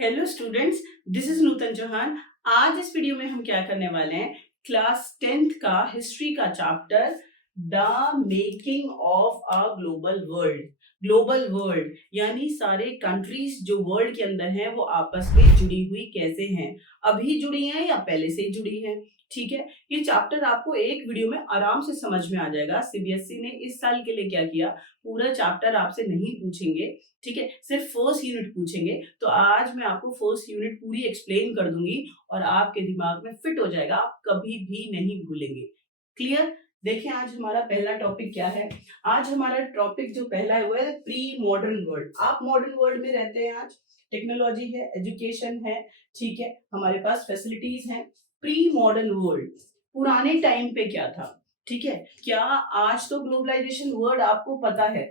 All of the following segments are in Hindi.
हेलो स्टूडेंट्स, दिस इज नूतन चौहान। आज इस वीडियो में हम क्या करने वाले हैं, क्लास 10th का हिस्ट्री का chapter the making of a global world. Global world यानी सारे कंट्रीज जो वर्ल्ड के अंदर हैं वो आपस में जुड़ी हुई कैसे हैं, अभी जुड़ी हैं या पहले से ही जुड़ी हैं। ठीक है, ये चैप्टर आपको एक वीडियो में आराम से समझ में आ जाएगा। सीबीएसई ने इस साल के लिए क्या किया, पूरा चैप्टर आपसे नहीं पूछेंगे, ठीक है, सिर्फ फर्स्ट यूनिट पूछेंगे। तो आज मैं आपको फर्स्ट यूनिट पूरी एक्सप्लेन कर दूंगी और आपके दिमाग में फिट हो जाएगा, आप कभी भी नहीं भूलेंगे। क्लियर? देखिए आज हमारा पहला टॉपिक क्या है। आज हमारा टॉपिक जो पहला है वो है प्री मॉडर्न वर्ल्ड। आप मॉडर्न वर्ल्ड में रहते हैं, आज टेक्नोलॉजी है, एजुकेशन है, ठीक है, हमारे पास फैसिलिटीज हैं। प्री मॉडर्न वर्ल्ड, पुराने टाइम पे क्या था, ठीक है। क्या आज तो ग्लोबलाइजेशन वर्ड आपको पता है,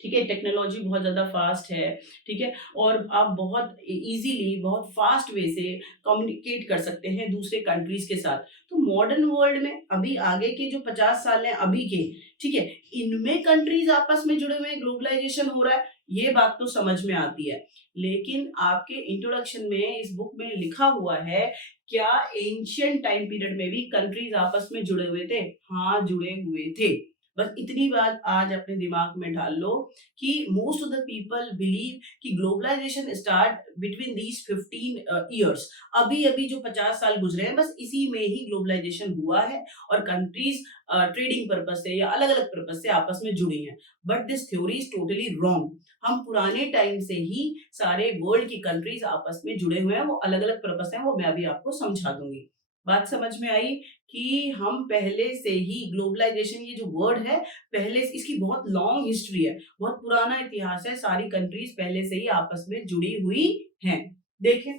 ठीक है, टेक्नोलॉजी बहुत ज्यादा फास्ट है, ठीक है, और आप बहुत इजीली बहुत फास्ट वे से कम्युनिकेट कर सकते हैं दूसरे कंट्रीज के साथ। तो मॉडर्न वर्ल्ड में अभी आगे के जो 50 साल हैं अभी के, ठीक है, इनमें कंट्रीज आपस में जुड़े हुए हैं, ग्लोबलाइजेशन हो रहा है, ये बात तो समझ में आती है। लेकिन आपके इंट्रोडक्शन में इस बुक में लिखा हुआ है, क्या एंशियंट टाइम पीरियड में भी कंट्रीज आपस में जुड़े हुए थे? हाँ, जुड़े हुए थे। बस इतनी बात आज अपने दिमाग में डाल लो कि most of the people believe कि globalisation start between these 15 years. अभी अभी जो 50 साल गुजरे हैं बस इसी में ही ग्लोबलाइजेशन हुआ है और कंट्रीज ट्रेडिंग पर्पस से या अलग अलग पर्पस से आपस में जुड़ी हैं। But this theory is totally wrong. हम पुराने टाइम से ही सारे वर्ल्ड की कंट्रीज आपस में जुड़े हुए हैं, वो अलग अलग पर्पस हैं, वो मैं अभी आपको समझा दूंगी। बात समझ में आई कि हम पहले से ही ग्लोबलाइजेशन, ये जो वर्ड है, पहले से इसकी बहुत लॉन्ग हिस्ट्री है, बहुत पुराना इतिहास है, सारी कंट्रीज पहले से ही आपस में जुड़ी हुई हैं। देखें,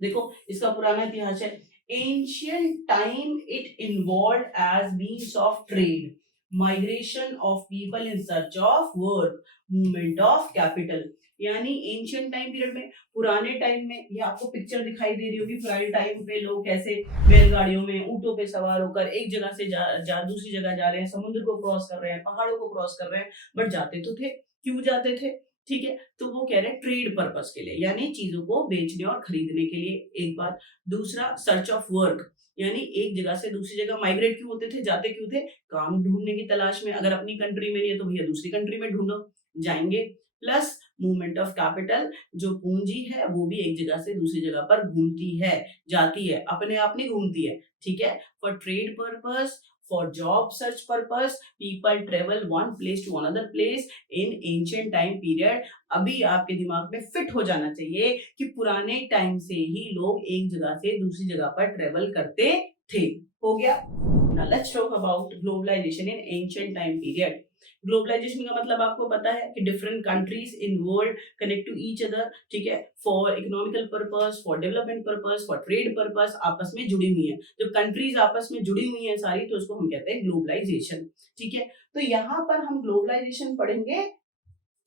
देखो इसका पुराना इतिहास है। Ancient time it involve as means of trade, migration of people in search of work, movement of capital. यानी एंशियंट टाइम पीरियड में, पुराने टाइम में, ये आपको पिक्चर दिखाई दे रही होगी, पुराने टाइम पे लोग कैसे बैलगाड़ियों में, ऊंटों पे सवार होकर एक जगह से दूसरी जगह जा रहे हैं, समुद्र को क्रॉस कर रहे हैं, पहाड़ों को क्रॉस कर रहे हैं। बट जाते तो थे, क्यों जाते थे? ठीक है, तो वो कह रहे हैं ट्रेड पर्पस के लिए, यानी चीजों को बेचने और खरीदने के लिए, एक बात। दूसरा, सर्च ऑफ वर्क, यानी एक जगह से दूसरी जगह माइग्रेट क्यों होते थे, जाते क्यों थे? काम ढूंढने की तलाश में। अगर अपनी कंट्री में नहीं है तो भैया दूसरी कंट्री में ढूंढो, जाएंगे। प्लस मूवमेंट ऑफ कैपिटल, जो पूंजी है वो भी एक जगह से दूसरी जगह पर घूमती है, जाती है, अपने आप नहीं घूमती है, ठीक है। For trade purpose, for job search purpose, people travel one place to another place in ancient time period. अभी आपके दिमाग में फिट हो जाना चाहिए कि पुराने टाइम से ही लोग एक जगह से दूसरी जगह पर ट्रेवल करते थे। हो गया। Now let's talk about globalization in ancient time period. Globalisation का मतलब आपको पता है कि different countries in world connect to each other, ठीक है, for economical purpose, for development purpose, for trade purpose, आपस में जुड़ी हुई हैं। जब कंट्रीज आपस में जुड़ी हुई हैं सारी, तो उसको हम कहते हैं ग्लोबलाइजेशन, ठीक है। तो यहाँ पर हम ग्लोबलाइजेशन पढ़ेंगे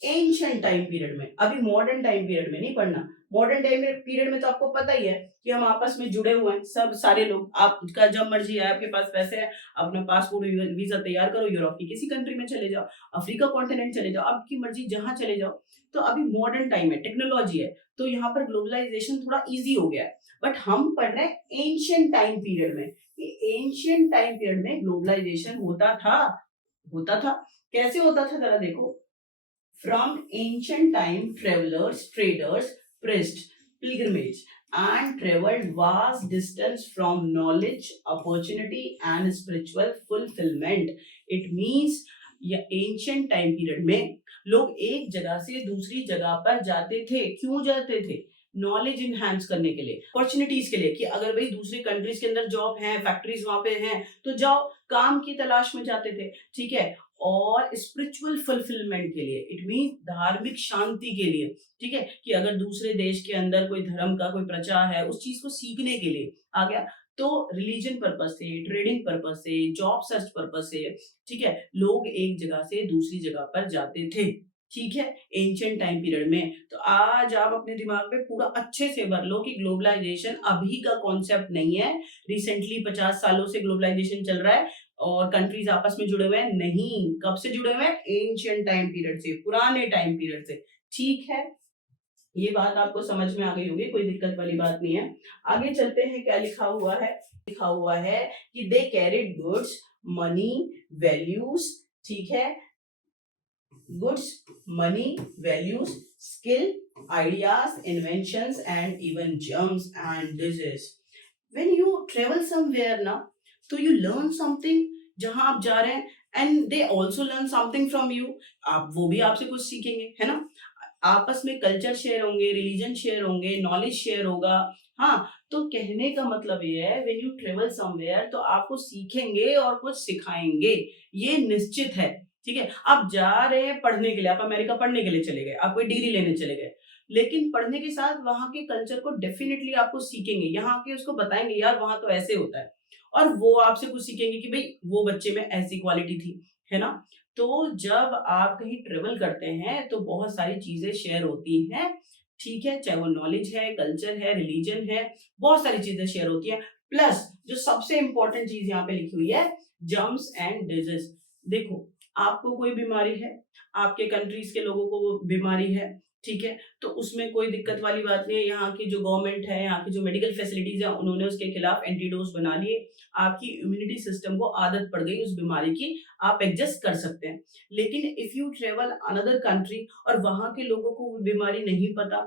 एंशिएंट टाइम पीरियड में, अभी मॉडर्न टाइम पीरियड में नहीं पढ़ना। मॉडर्न टाइम पीरियड में तो आपको पता ही है कि हम आपस में जुड़े हुए हैं, सब सारे लोग, आपका जब मर्जी है, आपके पास पैसे है, अपना पासपोर्ट वीजा तैयार करो, यूरोप की किसी कंट्री में चले जाओ, अफ्रीका कॉन्टिनेंट चले जाओ, आपकी मर्जी जहां चले जाओ। तो अभी मॉडर्न टाइम है, टेक्नोलॉजी है, तो यहाँ पर ग्लोबलाइजेशन थोड़ा इजी हो गया है। बट हम पढ़ रहे हैं एंशिएंट टाइम पीरियड में। एंशिएंट टाइम पीरियड में ग्लोबलाइजेशन होता था कैसे होता था, जरा देखो। From ancient time, travelers, traders pressed pilgrimage and traveled vast distance from knowledge, opportunity and spiritual fulfillment. It means या एंशियंट टाइम पीरियड में लोग एक जगह से दूसरी जगह पर जाते थे। क्यों जाते थे? नॉलेज इनहैंस करने के लिए, अपॉर्चुनिटीज के लिए, कि अगर भाई दूसरी कंट्रीज के अंदर जॉब है, फैक्ट्रीज वहां पे हैं, तो जाओ, काम की तलाश में जाते थे, ठीक है। और स्पिरिचुअल फुलफिलमेंट के लिए, इट मीन धार्मिक शांति के लिए, ठीक है, कि अगर दूसरे देश के अंदर कोई धर्म का कोई प्रचार है, उस चीज को सीखने के लिए आ गया। तो रिलीजन पर्पस से, ट्रेडिंग पर्पस से, जॉब सर्च पर्पस से, ठीक है, लोग एक जगह से दूसरी जगह पर जाते थे, ठीक है, एंशिएंट टाइम पीरियड में। तो आज आप अपने दिमाग में पूरा अच्छे से भर लो कि ग्लोबलाइजेशन अभी का कॉन्सेप्ट नहीं है, रिसेंटली 50 सालों से ग्लोबलाइजेशन चल रहा है और कंट्रीज आपस में जुड़े हुए हैं। नहीं, कब से जुड़े हुए हैं? एंशिएंट टाइम पीरियड से, पुराने टाइम पीरियड से, ठीक है। ये बात आपको समझ में आ गई होगी, कोई दिक्कत वाली बात नहीं है। आगे चलते हैं, क्या लिखा हुआ है? लिखा हुआ है कि दे कैरिड गुड्स, मनी, वैल्यूज, ठीक है, goods, money, values, skill, ideas, inventions, and even germs and disease. When you travel somewhere ना, तो you learn something, जहां आप जा रहे हैं, and they also learn something from you. आप वो भी आपसे कुछ सीखेंगे, है ना? आपस में कल्चर शेयर होंगे, रिलीजन शेयर होंगे, नॉलेज शेयर होगा। हाँ, तो कहने का मतलब ये है, व्हेन यू ट्रेवल समवेयर तो आपको सीखेंगे और कुछ सिखाएंगे, ये निश्चित है। ठीक है, आप जा रहे हैं पढ़ने के लिए, आप अमेरिका पढ़ने के लिए चले गए, आप कोई डिग्री लेने चले गए, लेकिन पढ़ने के साथ वहां के कल्चर को डेफिनेटली आपको सीखेंगे, यहाँ के उसको बताएंगे यार वहां तो ऐसे होता है, और वो आपसे कुछ सीखेंगे कि भाई वो बच्चे में ऐसी क्वालिटी थी, है ना? तो जब आप कहीं ट्रेवल करते हैं तो बहुत सारी चीजें शेयर होती हैं, ठीक है, चाहे वो नॉलेज है, कल्चर है, रिलीजन है, बहुत सारी चीजें शेयर होती हैं। प्लस जो सबसे इंपॉर्टेंट चीज यहाँ पे लिखी हुई है, जर्म्स एंड डिजीज। देखो, आपको कोई बीमारी है, आपके कंट्रीज के लोगों को वो बीमारी है, ठीक है, तो उसमें कोई दिक्कत वाली बात नहीं है। यहाँ की जो गवर्नमेंट है, यहाँ की जो मेडिकल फैसिलिटीज है, उन्होंने उसके खिलाफ एंटीडोज बना लिए, आपकी इम्यूनिटी सिस्टम को आदत पड़ गई उस बीमारी की, आप एडजस्ट कर सकते हैं। लेकिन if you travel another country और वहां के लोगों को वो बीमारी नहीं पता,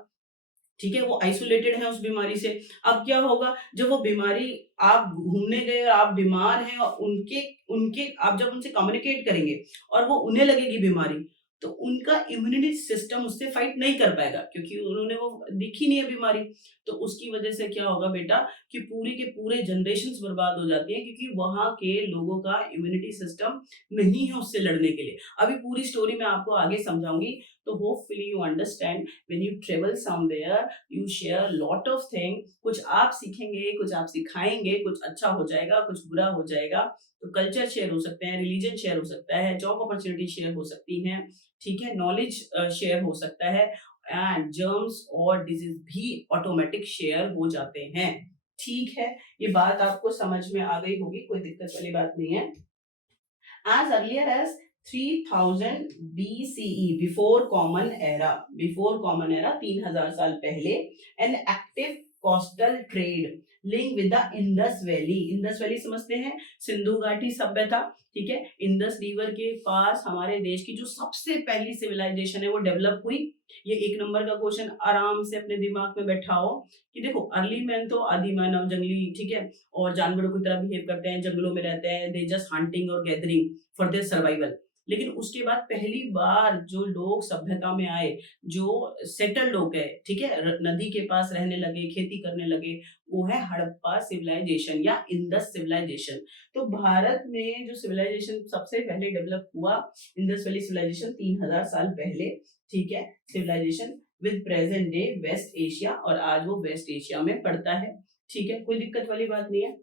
ठीक है, वो आइसोलेटेड है उस बीमारी से, अब क्या होगा, जब वो बीमारी, आप घूमने गए और आप बीमार हैं और उनके उनके आप जब उनसे कम्युनिकेट करेंगे और वो उन्हें लगेगी बीमारी, तो उनका इम्यूनिटी सिस्टम उससे फाइट नहीं कर पाएगा, क्योंकि उन्होंने वो दिखी नहीं है बीमारी। तो उसकी वजह से क्या होगा बेटा, कि पूरी के पूरे जनरेशन्स बर्बाद हो जाती हैं, क्योंकि वहां के लोगों का इम्यूनिटी सिस्टम नहीं है उससे लड़ने के लिए। अभी पूरी स्टोरी मैं आपको आगे समझाऊंगी, तो hopefully you understand. When you travel somewhere you share lot of thing, कुछ आप सीखेंगे, कुछ आप सिखाएंगे, कुछ अच्छा हो जाएगा, कुछ बुरा हो जाएगा। तो कल्चर शेयर हो सकते हैं, रिलीजन शेयर हो सकता है, जॉब अपॉर्चुनिटी शेयर हो सकती हैं, ठीक है, नॉलेज शेयर हो सकता है, एंड जर्म्स और डिजीज भी ऑटोमेटिक शेयर हो जाते हैं। ठीक है, ये बात आपको समझ में आ गई होगी, कोई दिक्कत वाली बात नहीं है। As earlier as 3000 BCE, before common era, 3000 साल पहले, an active coastal trade link with the Indus valley. Indus valley समझते हैं, सिंधु घाटी सभ्यता, ठीक है, इंडस रिवर के पास हमारे देश की जो सबसे पहली सिविलाइजेशन है वो डेवलप हुई। ये एक नंबर का क्वेश्चन आराम से अपने दिमाग में बैठाओ कि देखो, अर्ली मैन तो आदि मानव जंगली, ठीक है, और जानवरों की तरह बिहेव करते हैं, जंगलों में रहते हैं, दे जस्ट हंटिंग और गैदरिंग फॉर देयर सर्वाइवल। लेकिन उसके बाद पहली बार जो लोग सभ्यता में आए, जो सेटल्ड हो गए, ठीक है, नदी के पास रहने लगे, खेती करने लगे, वो है हड़प्पा सिविलाइजेशन या इंडस सिविलाइजेशन। तो भारत में जो सिविलाइजेशन सबसे पहले डेवलप हुआ, इंडस वैली सिविलाइजेशन, 3000 साल पहले, ठीक है, civilisation with present day west Asia, और आज वो वेस्ट एशिया में पड़ता है। ठीक है, कोई दिक्कत वाली बात नहीं है।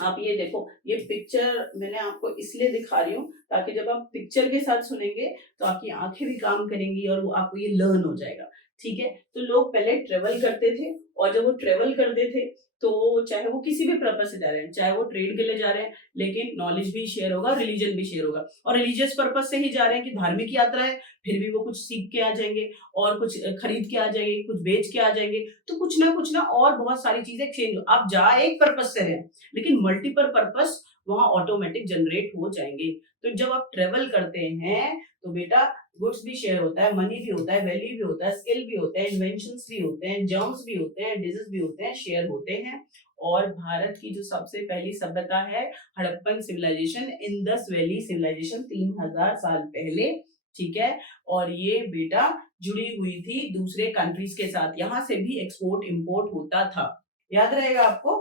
आप ये देखो, ये पिक्चर मैंने आपको इसलिए दिखा रही हूँ ताकि जब आप पिक्चर के साथ सुनेंगे तो आपकी आंखें भी काम करेंगी और वो आपको ये लर्न हो जाएगा। ठीक है, तो लोग पहले ट्रेवल करते थे, और जब वो ट्रेवल करते थे तो चाहे वो किसी भी पर्पज से जा रहे हैं, चाहे वो ट्रेड के लिए जा रहे हैं, लेकिन नॉलेज भी शेयर होगा, रिलीजन भी शेयर होगा, और रिलीजियस पर्पज से ही जा रहे हैं कि धार्मिक यात्रा है, फिर भी वो कुछ सीख के आ जाएंगे और कुछ खरीद के आ जाएंगे, कुछ बेच के आ जाएंगे, तो कुछ ना और बहुत सारी चीजें एक्सचेंज। आप जा एक पर्पज से रहे, लेकिन मल्टीपल पर्पस वहां ऑटोमेटिक जनरेट हो जाएंगे। तो जब आप ट्रेवल करते हैं तो बेटा, गुड्स भी शेयर होता है, मनी भी होता है, वैल्यू भी होता है, स्किल भी होते हैं, इन्वेंशंस भी होते हैं, जर्म्स भी होते हैं, डिजीज भी होते हैं, शेयर होते हैं। और भारत की जो सबसे पहली सभ्यता है Harappan civilisation, Indus valley civilisation, 3000 साल पहले, ठीक है, और ये बेटा जुड़ी हुई थी दूसरे कंट्रीज के साथ, यहां से भी एक्सपोर्ट इंपोर्ट होता था। याद रहेगा आपको,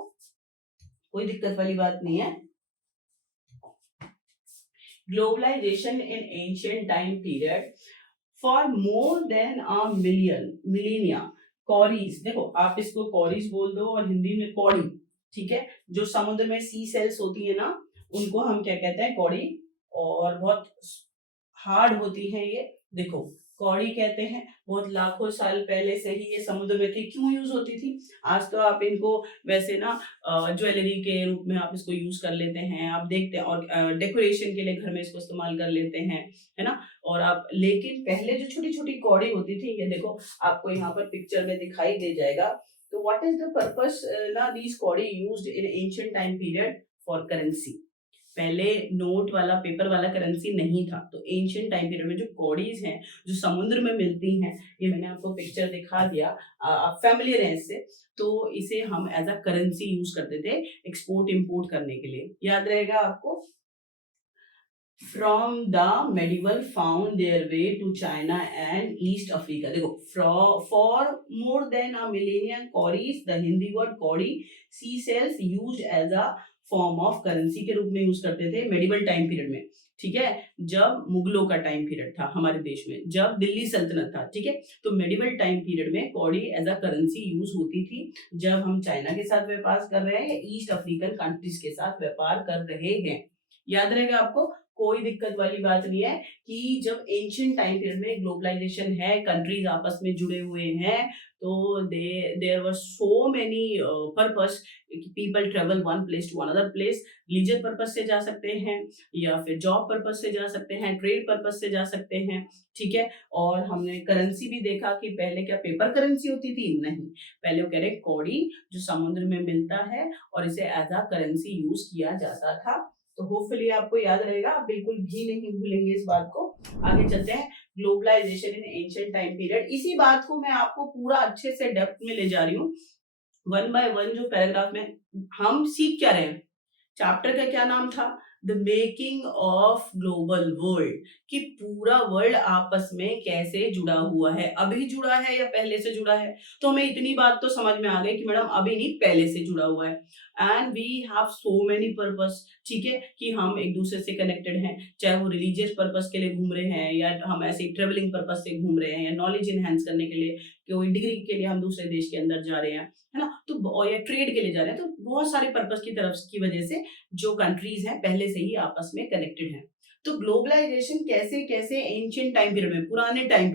कोई दिक्कत वाली बात नहीं है। Globalization in ancient time period, for more than a millennia, कॉरीज, देखो आप इसको कॉरीज बोल दो और हिंदी में कौड़ी, ठीक है, जो समुद्र में सी सेल्स होती है ना, उनको हम क्या कहते हैं, कौड़ी, और बहुत हार्ड होती है ये। देखो, कौड़ी कहते हैं। बहुत लाखों साल पहले से ही ये समुद्र में थी। क्यों यूज होती थी? आज तो आप इनको वैसे ना ज्वेलरी के रूप में आप इसको यूज कर लेते हैं, आप देखते हैं, और डेकोरेशन के लिए घर में इसको इस्तेमाल कर लेते हैं, है ना। और आप, लेकिन पहले जो छोटी छोटी कौड़ी होती थी, ये देखो आपको यहाँ पर पिक्चर में दिखाई दे जाएगा। तो व्हाट इज द पर्पस ना दीज कौड़ी used in ancient time period? For currency. पहले नोट वाला, पेपर वाला करेंसी नहीं था, तो एंशियंट टाइम पीरियड में जो कौड़ीज हैं, जो समुद्र में मिलती हैं, ये मैंने आपको पिक्चर दिखा दिया, आप फेमिलियर हैं इससे। तो इसे हम एज अ करेंसी यूज करते थे एक्सपोर्ट इंपोर्ट करने के लिए। याद रहेगा आपको। From the medieval found their way to China and East Africa. देखो, for more than a millennium cowries, the Hindi word kauri, sea shells used as a form of currency के रूप में यूज करते थे मेडिवल टाइम पीरियड में। ठीक है, जब मुगलों का टाइम पीरियड था हमारे देश में, जब दिल्ली सल्तनत था, ठीक है, तो मेडिवल टाइम पीरियड में कौड़ी एज अ करेंसी यूज होती थी, जब हम चाइना के साथ व्यापार कर रहे हैं या ईस्ट अफ्रीकन कंट्रीज के साथ व्यापार कर रहे हैं। याद रहेगा आपको, कोई दिक्कत वाली बात नहीं है कि जब एंशियंट टाइम पीरियड में ग्लोबलाइजेशन है, कंट्रीज आपस में जुड़े हुए हैं, तो there were so many purpose, people travel one place to another place. Leisure purpose से जा सकते हैं, या फिर जॉब पर्पस से जा सकते हैं, ट्रेड पर्पस से जा सकते हैं। ठीक है, और हमने करेंसी भी देखा कि पहले क्या पेपर करेंसी होती थी? नहीं, पहले वो कह रहे कौड़ी जो समुद्र में मिलता है, और इसे एज अ करेंसी यूज किया जाता था। तो होपफुली आपको याद रहेगा, आप बिल्कुल भी नहीं भूलेंगे इस बात को। आगे चलते हैं, globalisation in ancient time period. इसी बात को मैं आपको पूरा अच्छे से डेप्थ में ले जा रही हूँ, वन बाय वन। जो पैराग्राफ में हम सीख क्या रहे हैं, चैप्टर का क्या नाम था? The making of global world, कि पूरा वर्ल्ड आपस में कैसे जुड़ा हुआ है, अभी जुड़ा है या पहले से जुड़ा है। तो हमें इतनी बात तो समझ में आ गई कि मैडम अभी नहीं, पहले से जुड़ा हुआ है। And we have so many purpose, ठीक है, कि हम एक दूसरे से कनेक्टेड हैं, चाहे वो रिलीजियस पर्पस के लिए घूम रहे हैं, या हम ऐसे ट्रेवलिंग पर्पस से घूम रहे हैं, या नॉलेज इनहेंस करने के लिए, कोई डिग्री के लिए हम दूसरे देश के अंदर जा रहे हैं, है ना, तो और या ट्रेड के लिए जा रहे हैं। तो बहुत सारे पर्पस की तरफ की वजह से जो कंट्रीज हैं पहले से ही आपस में कनेक्टेड हैं। तो ग्लोबलाइजेशन कैसे कैसे एंशिएंट टाइम पीरियड में, पुराने टाइम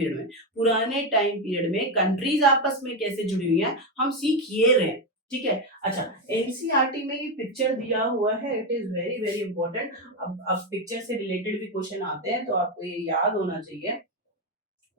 पीरियड में कंट्रीज आपस में कैसे जुड़ी हुई हैं, हम सीख ये रहे हैं। ठीक है, अच्छा, एनसीईआरटी में ये पिक्चर दिया हुआ है, it is very very important. अब पिक्चर से रिलेटेड भी क्वेश्चन आते हैं, तो आपको ये याद होना चाहिए।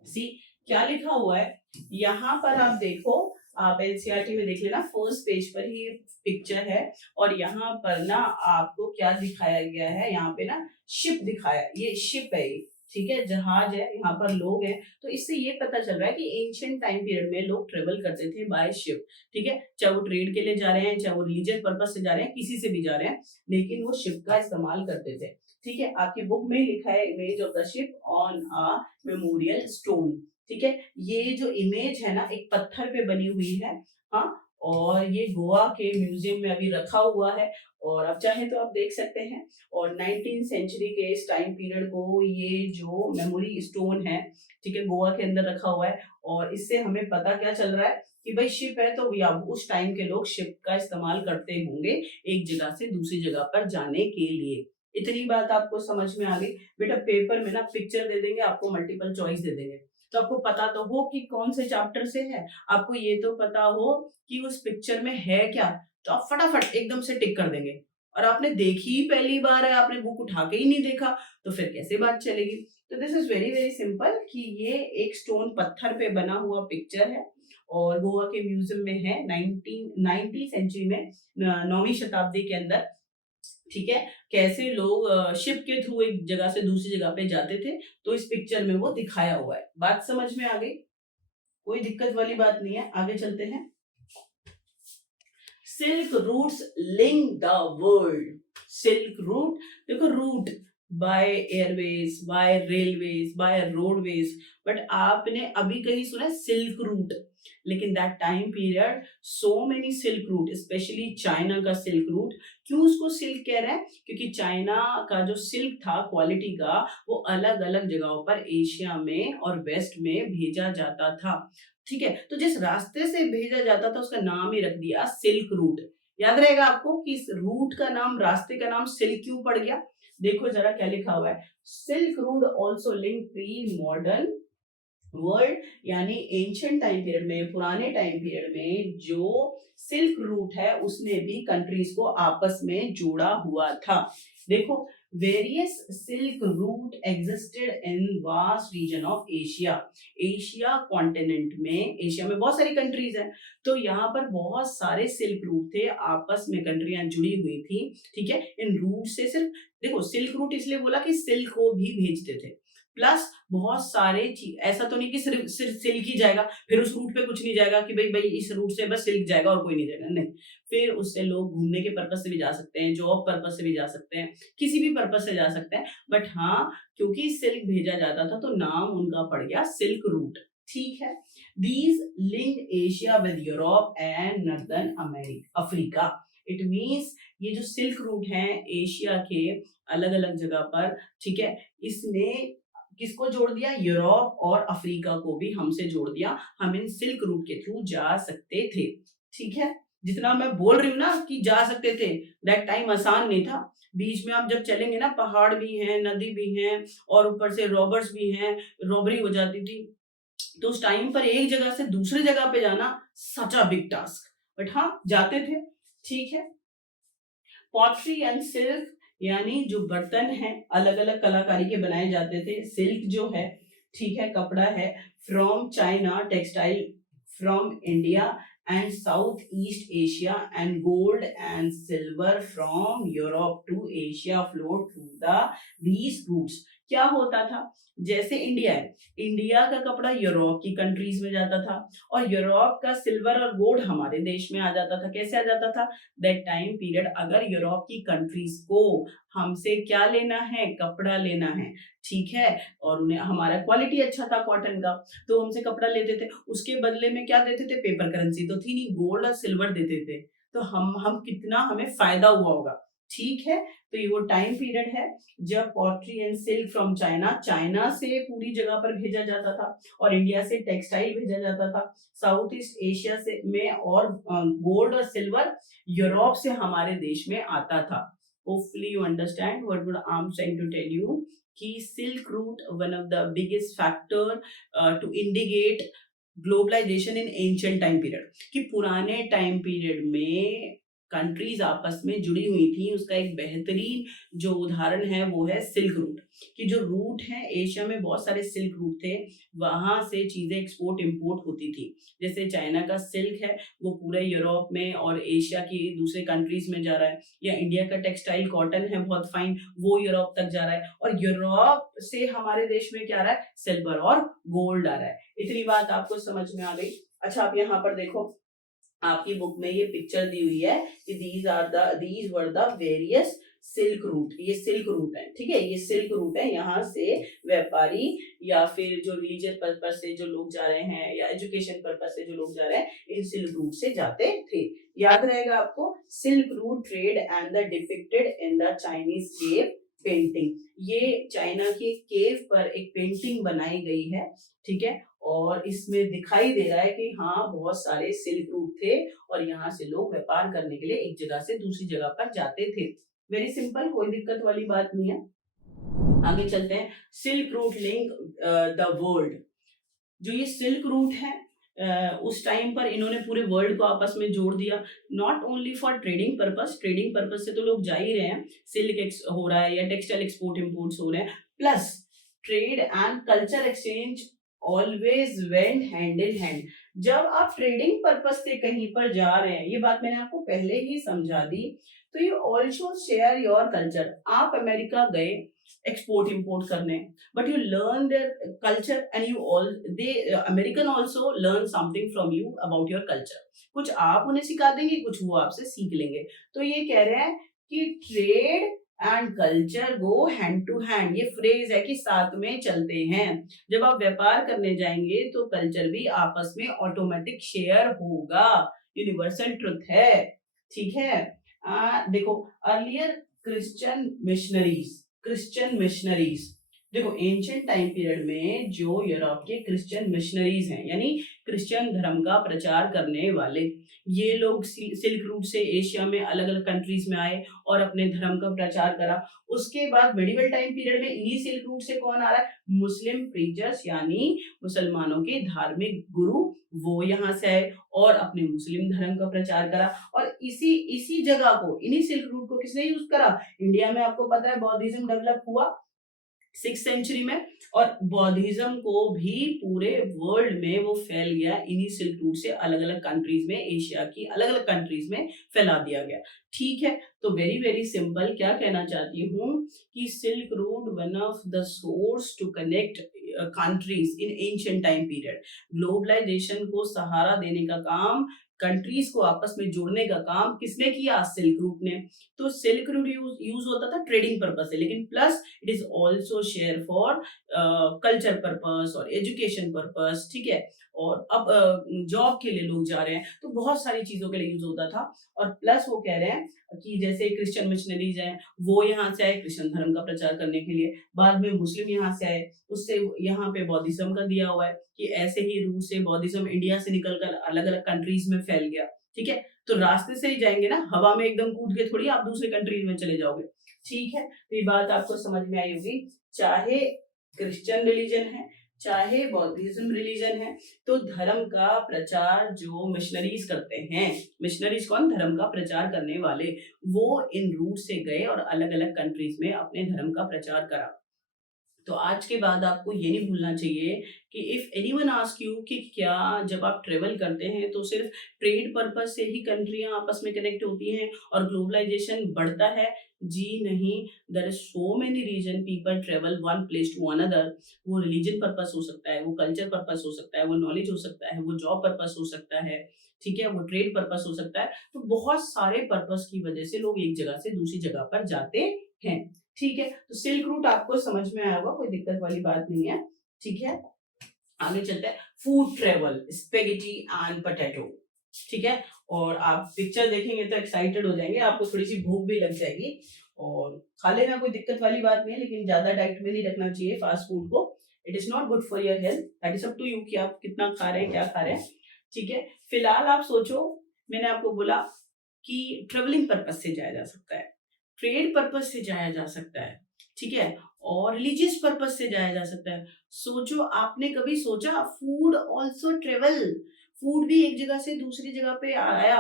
सी, क्या लिखा हुआ है यहाँ पर, आप देखो, आप एनसीईआरटी में देख लेना, फर्स्ट पेज पर ही पिक्चर है, और यहाँ पर ना आपको क्या दिखाया गया है, यहाँ पे ना शिप दिखाया, ये शिप है ये, ठीक है, जहाज है, यहाँ पर लोग हैं। तो इससे ये पता चल रहा है कि एंशिएंट टाइम पीरियड में लोग ट्रेवल करते थे बाय शिप। ठीक है, चाहे वो ट्रेड के लिए जा रहे हैं, चाहे वो रिलीजियस पर्पज से जा रहे हैं, किसी से भी जा रहे हैं, लेकिन वो शिप का इस्तेमाल करते थे। ठीक है, आपकी बुक में लिखा है image of the ship on a memorial stone. ठीक है, ये जो इमेज है ना, एक पत्थर पे बनी हुई है, हाँ, और ये गोवा के म्यूजियम में अभी रखा हुआ है, और आप चाहे तो आप देख सकते हैं। और 19th सेंचुरी के इस टाइम पीरियड को ये जो मेमोरी स्टोन है, ठीक है, गोवा के अंदर रखा हुआ है, और इससे हमें पता क्या चल रहा है कि भाई शिप है, तो या उस टाइम के लोग शिप का इस्तेमाल करते होंगे एक जगह से दूसरी जगह पर जाने के लिए। इतनी बात आपको समझ में आ गई। बेटा पेपर में ना पिक्चर दे देंगे, आपको मल्टीपल चॉइस दे देंगे, तो आपको पता तो हो कि कौन से चैप्टर से है, आपको ये तो पता हो कि उस पिक्चर में है क्या, तो आप फटाफट एकदम से टिक कर देंगे। और आपने देखी ही पहली बार है, आपने बुक उठा के ही नहीं देखा, तो फिर कैसे बात चलेगी? तो this is very very simple, कि ये एक स्टोन पत्थर पे बना हुआ पिक्चर है, और गोवा के म्यूजियम में है, 19th सेंचुरी में, 9वीं शताब्दी के अंदर। ठीक है, कैसे लोग शिप के थ्रू एक जगह से दूसरी जगह पे जाते थे, तो इस पिक्चर में वो दिखाया हुआ है। बात समझ में आ गई? कोई दिक्कत वाली बात नहीं है। आगे चलते हैं। Silk routes link the world. Silk route, देखो, route by airways, by railways, by roadways, but आपने अभी कहीं सुना है सिल्क रूट? लेकिन that time period so many silk route, specially China का सिल्क रूट। क्यों उसको सिल्क कह रहे हैं? क्योंकि चाइना का जो सिल्क था क्वालिटी का, वो अलग अलग जगहों पर एशिया में और वेस्ट में भेजा जाता था। ठीक है, तो जिस रास्ते से भेजा जाता था उसका नाम ही रख दिया सिल्क रूट। याद रहेगा आपको कि इस रूट का नाम, रास्ते का नाम सिल्क क्यों पड़ गया? देखो जरा क्या लिखा हुआ है, silk root also link pre modern world यानी एंशियंट टाइम पीरियड में, पुराने टाइम पीरियड में जो सिल्क रूट है उसने भी कंट्रीज को आपस में जोड़ा हुआ था। देखो, various silk route existed in vast region of Asia. Asia continent में, एशिया में बहुत सारी कंट्रीज हैं, तो यहाँ पर बहुत सारे सिल्क रूट थे, आपस में कंट्रियां जुड़ी हुई थी। ठीक है, इन रूट से सिर्फ, देखो सिल्क रूट इसलिए बोला कि सिल्क को भी भेजते थे, प्लस बहुत सारे चीज, ऐसा तो नहीं कि सिर्फ सिर्फ सिल्क ही जाएगा, फिर उस रूट पे कुछ नहीं जाएगा कि भाई भाई इस रूट से बस सिल्क जाएगा और कोई नहीं जाएगा, नहीं। फिर उससे लोग घूमने के पर्पज से भी जा सकते हैं, जॉब पर्पज से भी जा सकते हैं, किसी भी पर्पज से जा सकते हैं, बट हाँ, क्योंकि सिल्क भेजा जाता था तो नाम उनका पड़ गया सिल्क रूट। ठीक है, these link Asia with Europe and northern America, Africa. It means ये जो सिल्क रूट है एशिया के अलग अलग जगह पर, ठीक है, इसने किसको जोड़ दिया, यूरोप और अफ्रीका को भी हमसे जोड़ दिया, हम इन सिल्क रूट के थ्रू जा सकते थे। ठीक है, जितना मैं बोल रही हूँ ना कि जा सकते थे, दैट टाइम आसान नहीं था। बीच में आप जब चलेंगे ना, पहाड़ भी हैं, नदी भी हैं, और ऊपर से रॉबर्स भी हैं, रॉबरी हो जाती थी, तो उस टाइम पर एक जगह से दूसरी जगह पे जाना सच अ बिग टास्क, बट हाँ जाते थे। ठीक है, पॉटरी एंड सिल्क यानी जो बर्तन हैं अलग अलग कलाकारी के बनाए जाते थे, सिल्क जो है, ठीक है, कपड़ा है, from China, textile from India and south east Asia, and gold and silver from Europe to Asia flowed through the these routes. क्या होता था, जैसे इंडिया है, इंडिया का कपड़ा यूरोप की कंट्रीज में जाता था, और यूरोप का सिल्वर और गोल्ड हमारे देश में आ जाता था। कैसे आ जाता था, दैट टाइम पीरियड अगर यूरोप की कंट्रीज को हमसे क्या लेना है, कपड़ा लेना है, ठीक है, और उन्हें हमारा क्वालिटी अच्छा था कॉटन का, तो हमसे कपड़ा लेते थे, उसके बदले में क्या देते थे, पेपर करेंसी तो थी नहीं, गोल्ड और सिल्वर देते थे, तो हम कितना हमें फायदा हुआ होगा। ठीक है, तो ये वो टाइम पीरियड है जब pottery and silk from China, China से पूरी जगह पर भेजा जाता था, और इंडिया से टेक्सटाइल भेजा जाता था, साउथ ईस्ट एशिया से में, और गोल्ड और सिल्वर यूरोप से हमारे देश में आता था। Hopefully you understand what I am trying to tell you कि silk route one of the biggest factor to indicate globalisation in ancient time period, कि पुराने टाइम पीरियड में कंट्रीज आपस में जुड़ी हुई थी, उसका एक बेहतरीन जो उदाहरण है वो है सिल्क रूट, कि जो रूट है एशिया में बहुत सारे सिल्क रूट थे, वहां से चीजें एक्सपोर्ट इंपोर्ट होती थी। जैसे चाइना का सिल्क है वो पूरे यूरोप में और एशिया की दूसरे कंट्रीज में जा रहा है, या इंडिया का टेक्सटाइल कॉटन है बहुत फाइन, वो यूरोप तक जा रहा है, और यूरोप से हमारे देश में क्या आ रहा है, सिल्वर और गोल्ड आ रहा है। इतनी बात आपको समझ में आ गई। अच्छा, आप यहाँ पर देखो, आपकी बुक में ये पिक्चर दी हुई है कि these were the various silk root, ये सिल्क रूट है, ठीक है, ये सिल्क रूट है, यहाँ से व्यापारी या फिर जो रिलीजियस पर्पस से जो लोग जा रहे हैं, या एजुकेशन पर्पस से जो लोग जा रहे हैं, इन सिल्क रूट से जाते थे। याद रहेगा आपको, silk route trade and the depicted in the Chinese cave painting, ये चाइना की केव पर एक पेंटिंग बनाई गई है, ठीक है, और इसमें दिखाई दे रहा है कि हाँ बहुत सारे सिल्क रूट थे, और यहाँ से लोग व्यापार करने के लिए एक जगह से दूसरी जगह पर जाते थे। वेरी सिंपल, कोई दिक्कत वाली बात नहीं है। आगे चलते हैं, silk route link the world. जो ये सिल्क रूट है उस टाइम पर इन्होंने पूरे वर्ल्ड को आपस में जोड़ दिया, not only for trading purpose, trading purpose से तो लोग जा ही रहे हैं, सिल्क हो रहा है या टेक्सटाइल एक्सपोर्ट इम्पोर्ट्स हो रहे हैं, plus trade and culture exchange always went hand in hand. जब आप ट्रेडिंग पर्पस से कहीं पर जा रहे हैं, ये बात मैंने आपको पहले ही समझा दी, तो you also share your culture. आप अमेरिका गए एक्सपोर्ट इंपोर्ट करने, but you learn their culture, and you all they American also learn something from you about your culture। कुछ आप उन्हें सिखा देंगे, कुछ वो आपसे सीख लेंगे। तो ये कह रहे हैं कि trade and culture go hand to hand, ये फ्रेज है कि साथ में चलते हैं। जब आप व्यापार करने जाएंगे तो कल्चर भी आपस में ऑटोमेटिक शेयर होगा, यूनिवर्सल ट्रुथ है, ठीक है। देखो, अर्लियर क्रिश्चियन मिशनरीज देखो एंशियंट टाइम पीरियड में जो यूरोप के क्रिश्चियन मिशनरीज हैं, यानी क्रिश्चियन धर्म का प्रचार करने वाले, ये लोग सिल्क रूट से एशिया में अलग अलग कंट्रीज में आए और अपने धर्म का प्रचार करा। उसके बाद मेडिवल टाइम पीरियड में इन्हीं सिल्क रूट से कौन आ रहा है, मुस्लिम प्रीचर्स, यानी मुसलमानों के धार्मिक गुरु, वो यहाँ से आए और अपने मुस्लिम धर्म का प्रचार करा। और इसी इसी जगह को, इन्हीं सिल्क रूट को किसने यूज करा, इंडिया में आपको पता है बौद्धिज्म डेवलप हुआ 6th सेंचुरी में, और बौद्धिज्म को भी पूरे वर्ल्ड में वो फैल गया, इन्हीं सिल्क रूट से अलग अलग कंट्रीज में, एशिया की अलग अलग कंट्रीज में फैला दिया गया। ठीक है, तो वेरी वेरी सिंपल क्या कहना चाहती हूँ कि silk route one of the source to connect countries in ancient time period. Globalisation को सहारा देने का काम, कंट्रीज को आपस में जोड़ने का काम किसने किया, सिल्क रूट ने। तो सिल्क रूट यूज होता था ट्रेडिंग पर्पस से, लेकिन plus it is also share for culture purpose और एजुकेशन पर्पस। ठीक है, और अब जॉब के लिए लोग जा रहे हैं, तो बहुत सारी चीजों के लिए यूज होता था। और प्लस वो कह रहे हैं कि जैसे क्रिश्चियन मिशनरीज हैं, वो यहाँ से आए क्रिश्चियन धर्म का प्रचार करने के लिए, बाद में मुस्लिम यहाँ से आए, उससे यहाँ पे बौद्धिज्म का दिया हुआ है कि ऐसे ही रूट से बौद्धिज्म इंडिया से निकलकर अलग अलग कंट्रीज में फैल गया। ठीक है, तो रास्ते से ही जाएंगे ना, हवा में एकदम कूद के थोड़ी आप दूसरे कंट्रीज में चले जाओगे। ठीक है, तो ये बात आपको समझ में आई होगी। चाहे क्रिश्चियन रिलीजन है, चाहे बौद्धिज्म रिलीजन है, तो धर्म का प्रचार जो मिशनरीज करते हैं, मिशनरीज कौन, धर्म का प्रचार करने वाले, वो इन रूट से गए और अलग अलग कंट्रीज में अपने धर्म का प्रचार करा। तो आज के बाद आपको ये नहीं भूलना चाहिए कि इफ एनीवन आस्क यू कि क्या जब आप ट्रेवल करते हैं तो सिर्फ ट्रेड पर्पस से ही कंट्रियां आपस में कनेक्ट होती हैं और ग्लोबलाइजेशन बढ़ता है, जी नहीं। There is so many reason people travel one place to another. वो रिलीजन पर्पस हो सकता है, वो कल्चर पर्पस हो सकता है, वो नॉलेज हो सकता है, वो जॉब पर्पस हो सकता है, ठीक है, वो ट्रेड पर्पस हो सकता है। तो बहुत सारे पर्पस की वजह से लोग एक जगह से दूसरी जगह पर जाते हैं। ठीक है, तो सिल्क रूट आपको समझ में आया होगा, कोई दिक्कत वाली बात नहीं है। ठीक है, आगे चलते हैं। Food travel, spaghetti and potato. ठीक है, और आप पिक्चर देखेंगे तो एक्साइटेड हो जाएंगे, आपको थोड़ी सी भूख भी लग जाएगी और खा लेना, कोई दिक्कत वाली बात नहीं है, लेकिन ज्यादा डाइट में नहीं रखना चाहिए फास्ट फूड को। It is not good for your health, that is up to you कि आप कितना खा रहे हैं, क्या खा रहे हैं। ठीक है, फिलहाल आप सोचो, मैंने आपको बोला कि ट्रेवलिंग पर्पज से जाया जा सकता है, ट्रेड पर्पज से जाया जा सकता है, ठीक है, और रिलीजियस पर्पज से जाया जा सकता है। सोचो, आपने कभी सोचा फूड ऑल्सो ट्रेवल, फूड भी एक जगह से दूसरी जगह पे आया।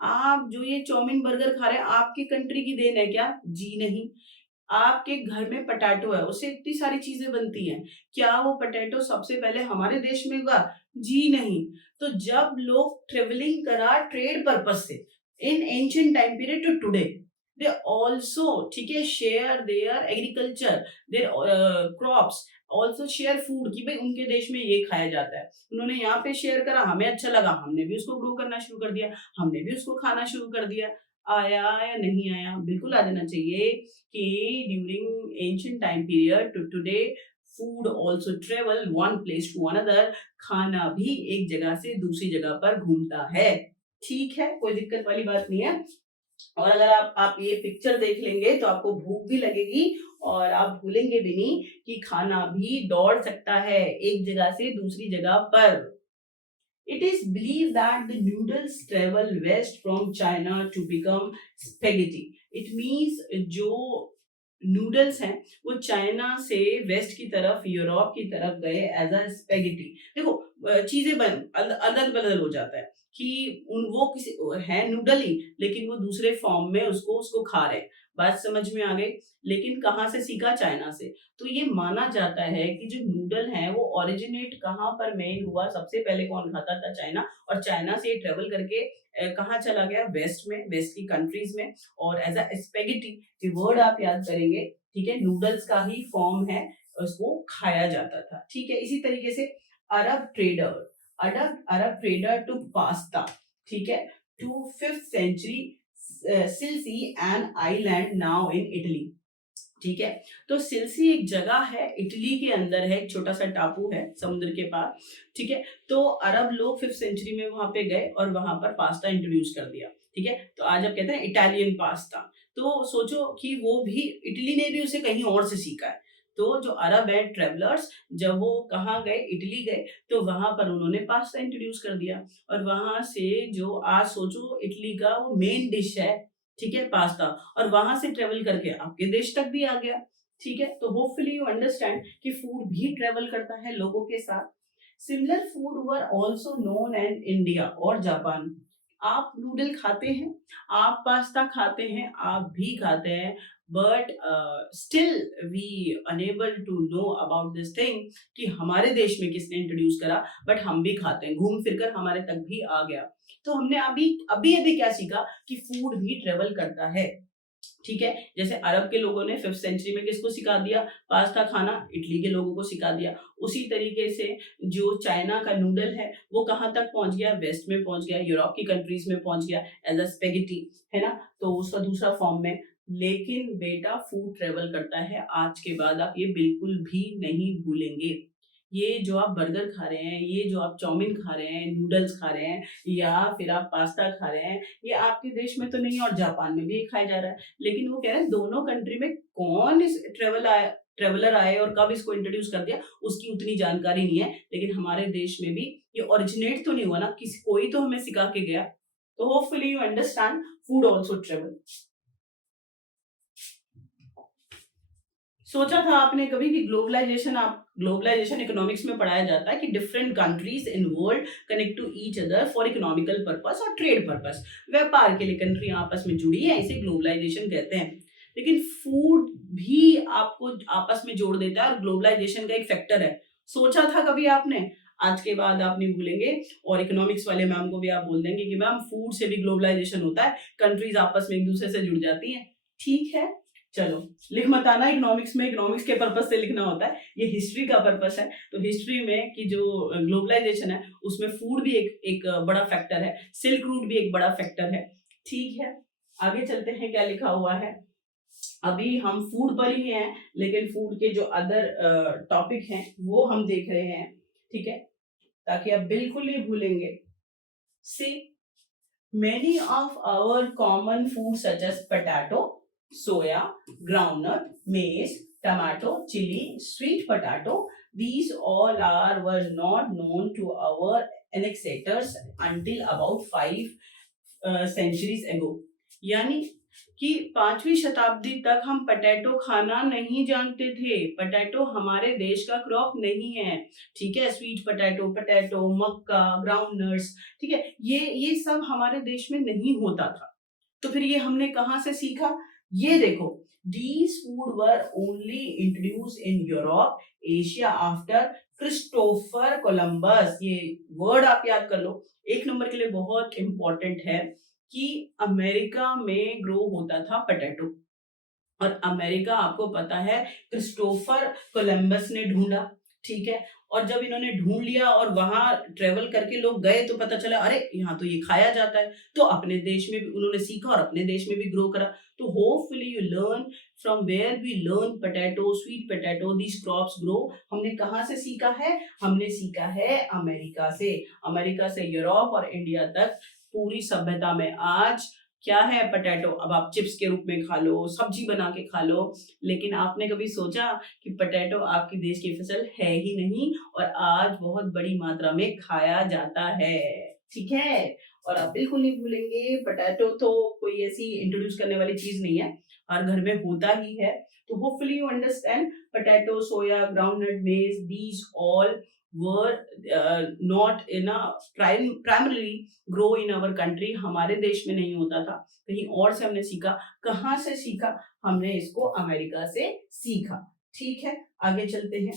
आप जो ये चाउमीन बर्गर खा रहे हैं, आपकी कंट्री की देन है क्या, जी नहीं। आपके घर में पोटैटो है, उससे इतनी सारी चीजें बनती हैं, क्या वो पोटैटो सबसे पहले हमारे देश में उगा, जी नहीं। तो जब लोग ट्रेवलिंग करा ट्रेड पर्पज से in ancient time period to today, they also, ठीक है, share their agriculture, their crops, also share food, कि भाई उनके देश में ये खाया जाता है, उन्होंने यहाँ पे शेयर करा, हमें अच्छा लगा, हमने भी उसको ग्रो करना शुरू कर दिया, हमने भी उसको खाना शुरू कर दिया। आया या नहीं आया, बिल्कुल आ जाना चाहिए कि during ancient time period to today food also travel one place to another, खाना भी एक जगह से दूसरी जगह पर घूमता है। ठीक है, कोई दिक्कत वाली बात नहीं है। और अगर आप ये पिक्चर देख लेंगे तो आपको भूख भी लगेगी और आप भूलेंगे भी नहीं कि खाना भी दौड़ सकता है एक जगह से दूसरी जगह पर। It is believed that the noodles travel west from China to become spaghetti. It means जो नूडल्स हैं वो चाइना से वेस्ट की तरफ, यूरोप की तरफ गए एज अ स्पेगेटी। देखो चीजें अदल बदल हो जाता है कि वो किसी है नूडल ही, लेकिन वो दूसरे फॉर्म में उसको खा रहे हैं। बात समझ में आ गई, लेकिन कहाँ से सीखा, चाइना से। तो ये माना जाता है कि जो नूडल है वो ओरिजिनेट कहाँ पर मेन हुआ, सबसे पहले कौन खाता था, चाइना, और चाइना से ट्रेवल करके कहाँ चला गया, वेस्ट में, वेस्ट की कंट्रीज में, और एज अ स्पेगेटी, वर्ड आप याद करेंगे, ठीक है, नूडल्स का ही फॉर्म है, उसको खाया जाता था। ठीक है, इसी तरीके से Arab trader, Arab trader to pasta, ठीक है, to 5th century Sicily and island now in Italy. ठीक है, तो सिलसी एक जगह है, इटली के अंदर है, एक छोटा सा टापू है समुद्र के पास। ठीक है, तो अरब लोग 5th सेंचुरी में वहां पे गए और वहां पर पास्ता इंट्रोड्यूस कर दिया। ठीक है, तो आज आप कहते हैं इटालियन पास्ता। तो सोचो कि वो भी इटली ने भी उसे कहीं और से सीखा है। तो जो अरब है ट्रेवलर्स, जब वो कहाँ गए, इटली गए, तो वहां पर उन्होंने पास्ता इंट्रोड्यूस कर दिया। और वहां से जो आज सोचो इटली का वो मेन डिश है, ठीक है, पास्ता, और वहां से ट्रेवल करके आपके देश तक भी आ गया। ठीक है, तो होपफुली यू अंडरस्टैंड कि फूड भी ट्रेवल करता है लोगों के साथ। Similar food were also known in India और जापान। आप नूडल खाते हैं, आप पास्ता खाते हैं, आप भी खाते हैं, but still we unable to know about this thing कि हमारे देश में किसने इंट्रोड्यूस करा, बट हम भी खाते हैं, घूम फिर कर हमारे तक भी आ गया। तो हमने अभी अभी अभी क्या सीखा कि फूड भी ट्रेवल करता है। ठीक है, जैसे अरब के लोगों ने 5th सेंचुरी में किसको सिखा दिया, पास्ता खाना, इटली के लोगों को सिखा दिया। उसी तरीके से जो चाइना का नूडल है वो कहाँ तक पहुंच गया, वेस्ट में पहुंच गया, यूरोप की कंट्रीज में पहुंच गया एज अ स्पेगेटी, है ना, तो उसका दूसरा फॉर्म में। लेकिन बेटा फूड ट्रेवल करता है, आज के बाद आप ये बिल्कुल भी नहीं भूलेंगे। ये जो आप बर्गर खा रहे हैं, ये जो आप चाउमीन खा रहे हैं, नूडल्स खा रहे हैं, या फिर आप पास्ता खा रहे हैं, ये आपके देश में तो नहीं और जापान में भी ये खाया जा रहा है। लेकिन वो कह रहे हैं दोनों कंट्री में कौन इस ट्रेवलर आए और कब इसको इंट्रोड्यूस कर दिया, उसकी उतनी जानकारी नहीं है। लेकिन हमारे देश में भी ये ओरिजिनेट तो नहीं हुआ ना, किसी कोई तो हमें सिखा के गया। तो hopefully you understand food also travel. सोचा था आपने कभी कि ग्लोबलाइजेशन इकोनॉमिक्स में पढ़ाया जाता है कि different countries in world connect to each other for economical purpose और ट्रेड पर्पस। व्यापार के लिए कंट्री आपस में जुड़ी है, इसे ग्लोबलाइजेशन कहते हैं। लेकिन फूड भी आपको आपस में जोड़ देता है और ग्लोबलाइजेशन का एक फैक्टर है। सोचा था कभी आपने? आज के बाद आप नहीं भूलेंगे, और इकोनॉमिक्स वाले मैम को भी आप बोल देंगे कि मैम फूड से भी ग्लोबलाइजेशन होता है, कंट्रीज आपस में एक दूसरे से जुड़ जाती हैं। ठीक है, चलो लिख मत आना, इकोनॉमिक्स में इकोनॉमिक्स के पर्पस से लिखना होता है, ये हिस्ट्री का पर्पस है। तो हिस्ट्री में की जो ग्लोबलाइजेशन है उसमें फूड भी एक बड़ा फैक्टर है, सिल्क रूट भी एक बड़ा फैक्टर है। ठीक है, आगे चलते हैं, क्या लिखा हुआ है। अभी हम फूड पर ही हैं, लेकिन फूड के जो अदर टॉपिक हैं वो हम देख रहे हैं, ठीक है, ताकि आप बिल्कुल नहीं भूलेंगे। See many of our common food such as potato, soya, groundnut, maize, tomato, chili, sweet potato, these all were not known to our ancestors until about 5 centuries ago। यानी कि 5वीं शताब्दी तक हम पोटैटो खाना नहीं जानते थे। पोटैटो हमारे देश का क्रॉप नहीं है, ठीक है, स्वीट पोटैटो, मक्का, ग्राउंडनट्स, ठीक है, ये सब हमारे देश में नहीं होता था। तो फिर ये हमने कहाँ से सीखा? ये देखो, these food were only introduced in Europe, Asia after Christopher Columbus. ये वर्ड आप याद कर लो, 1 नंबर के लिए बहुत इंपॉर्टेंट है कि अमेरिका में ग्रो होता था पोटैटो, और अमेरिका आपको पता है क्रिस्टोफर कोलंबस ने ढूंढा, ठीक है, और जब इन्होंने ढूंढ लिया और वहां ट्रेवल करके लोग गए तो पता चला अरे यहाँ तो ये खाया जाता है, तो अपने देश में भी उन्होंने सीखा और अपने देश में भी ग्रो करा। तो hopefully you learn from where we learn potato, sweet potato, these crops grow. हमने कहाँ से सीखा है? हमने सीखा है अमेरिका से। अमेरिका से यूरोप और इंडिया तक पूरी सभ्यता में आज क्या है? पोटैटो। अब आप चिप्स के रूप में खा लो, सब्जी बना के खा लो, लेकिन आपने कभी सोचा कि पोटैटो आपकी देश की फसल है ही नहीं और आज बहुत बड़ी मात्रा में खाया जाता है, ठीक है। और आप बिल्कुल नहीं भूलेंगे, पोटैटो तो कोई ऐसी इंट्रोड्यूस करने वाली चीज नहीं है, हर घर में होता ही है। तो hopefully you understand potato, soya, groundnut, maize, these all were not in a primarily grow in our country। हमारे देश में नहीं होता था, कहीं और से हमने सीखा। कहाँ से सीखा? हमने इसको अमेरिका से सीखा, ठीक है। आगे चलते हैं,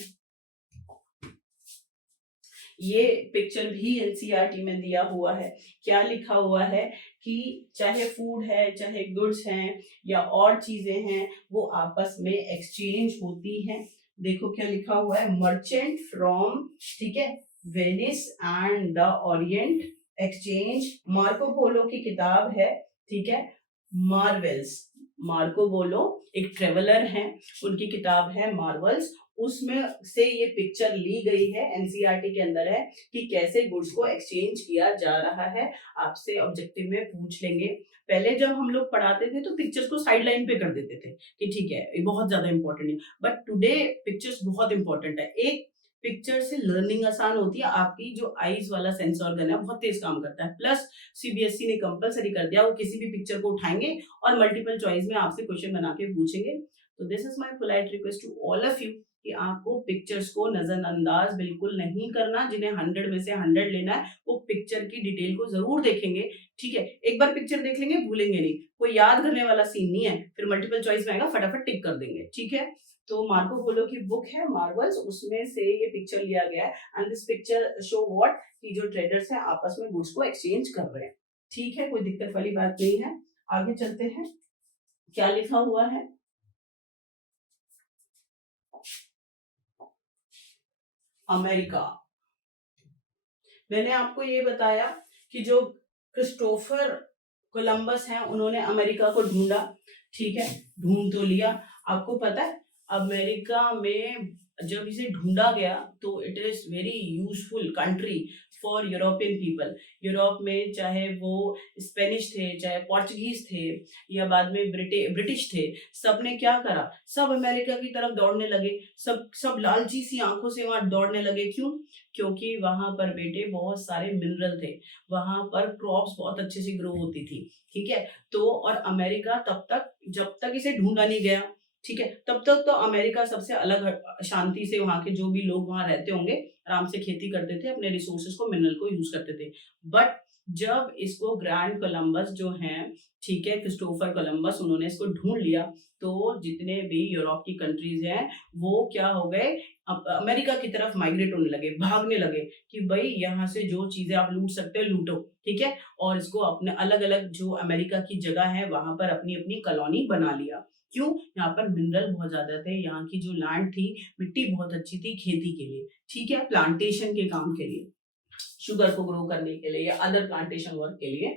ये पिक्चर भी एनसीईआरटी में दिया हुआ है। क्या लिखा हुआ है कि चाहे फूड है, चाहे गुड्स हैं या और चीजें हैं, वो आपस में एक्सचेंज होती हैं। देखो क्या लिखा हुआ है, मर्चेंट फ्रॉम, ठीक है, Venice and the Orient exchange. Marco Polo की किताब है, ठीक है, मार्वेल्स। मार्को पोलो एक ट्रेवलर हैं, उनकी किताब है मार्वल्स, उसमें से ये पिक्चर ली गई है, एनसीईआरटी के अंदर है कि कैसे गुड्स को एक्सचेंज किया जा रहा है। आपसे ऑब्जेक्टिव में पूछ लेंगे। पहले जब हम लोग पढ़ाते थे तो पिक्चर्स को साइड लाइन पे कर देते थे कि ठीक है ये बहुत ज्यादा इंपॉर्टेंट है, बट टुडे पिक्चर्स बहुत इंपॉर्टेंट है। एक पिक्चर से लर्निंग आसान होती है, आपकी जो आईज वाला सेंस ऑर्गन है बहुत तेज काम करता है। प्लस सीबीएसई ने कंपलसरी कर दिया, वो किसी भी पिक्चर को उठाएंगे और मल्टीपल चॉइस में आपसे क्वेश्चन बना के पूछेंगे। तो this is my polite request to all of you कि आपको पिक्चर्स को नजरअंदाज बिल्कुल नहीं करना। जिन्हें 100 में से 100 लेना है वो पिक्चर की डिटेल को जरूर देखेंगे, ठीक है। एक बार पिक्चर देख लेंगे भूलेंगे नहीं, कोई याद करने वाला सीन नहीं है, फिर मल्टीपल चॉइस में आएगा फटाफट टिक कर देंगे, ठीक है। तो मार्को पोलो की बुक है मार्वल्स, उसमें से ये पिक्चर लिया गया है and this picture show what कि जो ट्रेडर्स हैं आपस में गुड्स को एक्सचेंज कर रहे हैं, ठीक है, कोई दिक्कत वाली बात नहीं है। आगे चलते हैं, क्या लिखा हुआ है। अमेरिका, मैंने आपको ये बताया कि जो क्रिस्टोफर कोलंबस हैं उन्होंने अमेरिका को ढूंढा, ठीक है, ढूंढ तो लिया। आपको पता है अमेरिका में जब इसे ढूंढा गया तो it is very useful country for European people. Europe में चाहे वो स्पेनिश थे, चाहे पोर्चुगीज थे, या बाद में ब्रिटिश थे, सबने क्या करा, सब अमेरिका की तरफ दौड़ने लगे। सब लालची सी आंखों से वहां दौड़ने लगे। क्यों? क्योंकि वहां पर बेटे बहुत सारे मिनरल थे, वहां पर क्रॉप्स बहुत अच्छे से ग्रो होती थी, ठीक है। तो और अमेरिका तब तक जब तक इसे ढूंढा नहीं गया, ठीक है, तब तक तो अमेरिका सबसे अलग शांति से वहां के जो भी लोग वहां रहते होंगे आराम से खेती करते थे, अपने रिसोर्सेज को मिनरल को यूज करते थे। बट जब इसको ग्रैंड कोलंबस जो हैं, ठीक है, क्रिस्टोफर कोलंबस, उन्होंने इसको ढूंढ लिया तो जितने भी यूरोप की कंट्रीज हैं वो क्या हो गए, अमेरिका की तरफ माइग्रेट होने लगे, भागने लगे कि भाई यहाँ से जो चीजें आप लूट सकते हो लूटो, ठीक है। और इसको अपने अलग अलग जो अमेरिका की जगह है वहां पर अपनी अपनी कॉलोनी बना लिया। क्यों? यहाँ पर मिनरल बहुत ज्यादा थे, यहाँ की जो लैंड थी मिट्टी बहुत अच्छी थी खेती के लिए, ठीक है, प्लांटेशन के काम के लिए, शुगर को ग्रो करने के लिए या अदर प्लांटेशन वर्क के लिए।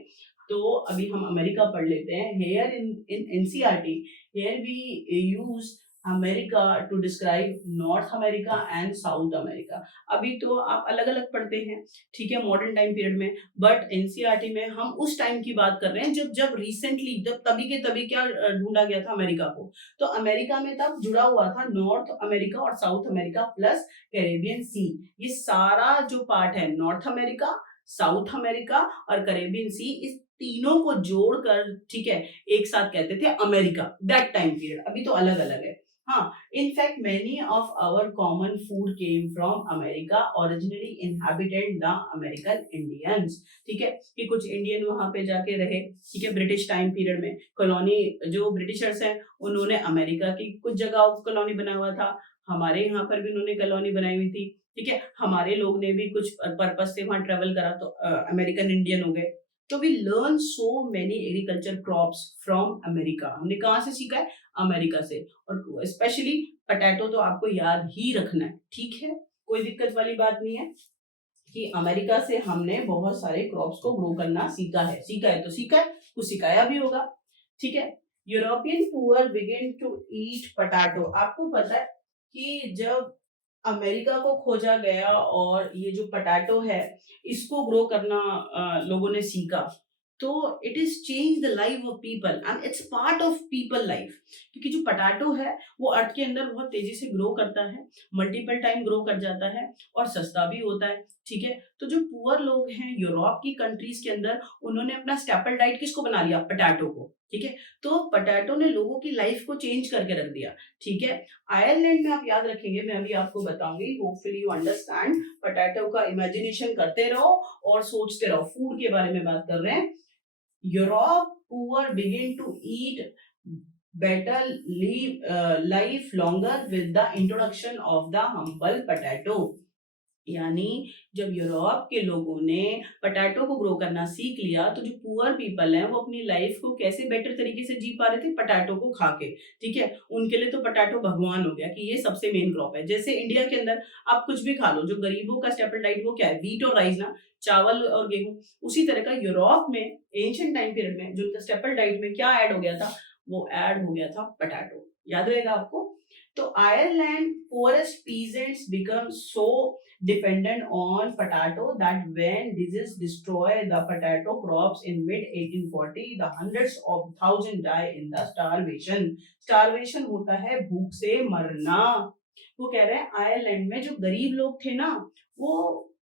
तो अभी हम अमेरिका पढ़ लेते हैं। Here in NCERT here we use America to describe North America and South America. अभी तो आप अलग अलग पढ़ते हैं, ठीक है, मॉडर्न टाइम पीरियड में, बट एनसीईआरटी में हम उस टाइम की बात कर रहे हैं जब जब रिसेंटली जब तभी के तभी क्या ढूंढा गया था अमेरिका को। तो अमेरिका में तब जुड़ा हुआ था नॉर्थ अमेरिका और south America plus Caribbean sea. ये सारा जो पार्ट है नॉर्थ अमेरिका, साउथ अमेरिका और कैरेबियन सी, इस तीनों को जोड़कर, ठीक है, एक साथ कहते थे अमेरिका दैट टाइम पीरियड। अभी तो अलग अलग है। हाँ, in fact many of our common food came from America, originally inhabited the American Indians, ठीक है, कि कुछ इंडियन वहां पे जाके रहे, ठीक है, ब्रिटिश टाइम पीरियड में कॉलोनी, जो ब्रिटिशर्स हैं उन्होंने अमेरिका की कुछ जगह कॉलोनी बनाया हुआ था, हमारे यहाँ पर भी उन्होंने कॉलोनी बनाई हुई थी, ठीक है, हमारे लोग ने भी कुछ पर्पस से वहां ट्रेवल करा तो अमेरिकन इंडियन हो गए। तो we learn so many agriculture crops from America. हमने कहाँ से सीखा है? अमेरिका से। और स्पेशली पटैटो तो आपको याद ही रखना है, ठीक है, कोई दिक्कत वाली बात नहीं है कि अमेरिका से हमने बहुत सारे क्रॉप्स को ग्रो करना सीखा है। सीखा है तो सीखा है, कुछ सिखाया भी होगा, ठीक है। European poor begin to eat potato. आपको पता है कि जब अमेरिका को खोजा गया और ये जो पटाटो है इसको ग्रो करना लोगों ने सीखा, तो it is change the life of people and it's part of people life. क्योंकि जो पटाटो है वो अर्थ के अंदर बहुत तेजी से ग्रो करता है, मल्टीपल टाइम ग्रो कर जाता है और सस्ता भी होता है, ठीक है। तो जो पुअर लोग हैं यूरोप की कंट्रीज के अंदर, उन्होंने अपना स्टेपल डाइट किसको बना लिया? पटाटो को, ठीक है। तो पटाटो ने लोगों की लाइफ को चेंज करके रख दिया, ठीक है। आयरलैंड में आप याद रखेंगे, मैं अभी आपको बताऊंगी, होपफुली यू अंडरस्टैंड। पटाटो का इमेजिनेशन करते रहो और सोचते रहो, फूड के बारे में बात कर रहे हैं। Europe poor begin to eat better life longer with the introduction of the humble potato। यानी जब यूरोप के लोगों ने पटाटो को ग्रो करना सीख लिया तो जो पुअर पीपल हैं वो अपनी लाइफ को कैसे बेटर तरीके से जी पा रहे थे? पटाटो को खा के, ठीक है। उनके लिए तो पटाटो भगवान हो गया कि ये सबसे मेन क्रॉप है। जैसे इंडिया के अंदर आप कुछ भी खा लो, जो गरीबों का स्टेपल डाइट वो क्या है? व्हीट और राइस ना, चावल और गेहूं। उसी तरह का यूरोप में एंशिएंट टाइम पीरियड में जो स्टेपल डाइट में क्या ऐड हो गया था? वो ऐड हो गया था पोटैटो। याद रहेगा आपको। तो Ireland poorest peasants become so dependent on potato that when disease destroy the potato crops in mid 1840, the hundreds of thousands die in the starvation. starvation होता है भूख से मरना। वो कह रहे हैं आयरलैंड में जो गरीब लोग थे ना, वो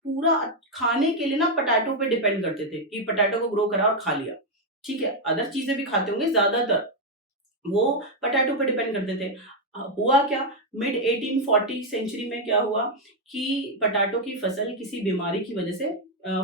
पूरा खाने के लिए ना पोटैटो पे डिपेंड करते थे कि पोटैटो को ग्रो करा और खा लिया। ठीक है, अदर चीजें भी खाते होंगे, ज्यादातर वो पोटैटो पे डिपेंड करते थे। हुआ क्या, मिड 1840 सेंचुरी में क्या हुआ कि पोटैटो की फसल किसी बीमारी की वजह से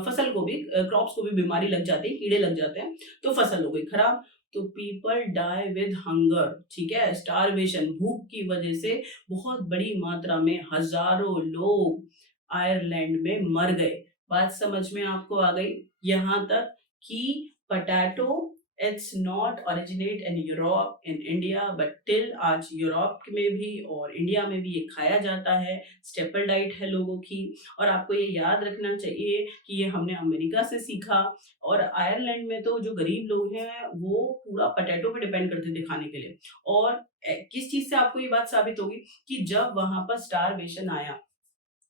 फसल को भी क्रॉप्स को भी बीमारी लग जाती है, कीड़े लग जाते हैं, तो फसल हो गई खराब। तो पीपल डाई विद हंगर, ठीक है, स्टारवेशन, भूख की वजह से बहुत बड़ी मात्रा में हजारों लोग आयरलैंड में मर गए। बात समझ में आपको आ गई यहाँ तक कि potato it's not originate in Europe in India, but till आज यूरोप में भी और इंडिया में भी ये खाया जाता है, स्टेपल डाइट है लोगों की। और आपको ये याद रखना चाहिए कि ये हमने अमेरिका से सीखा। और आयरलैंड में तो जो गरीब लोग हैं वो पूरा पोटैटो पे डिपेंड करते थे खाने के लिए। और किस चीज से आपको ये बात साबित होगी कि जब वहां पर स्टारवेशन आया,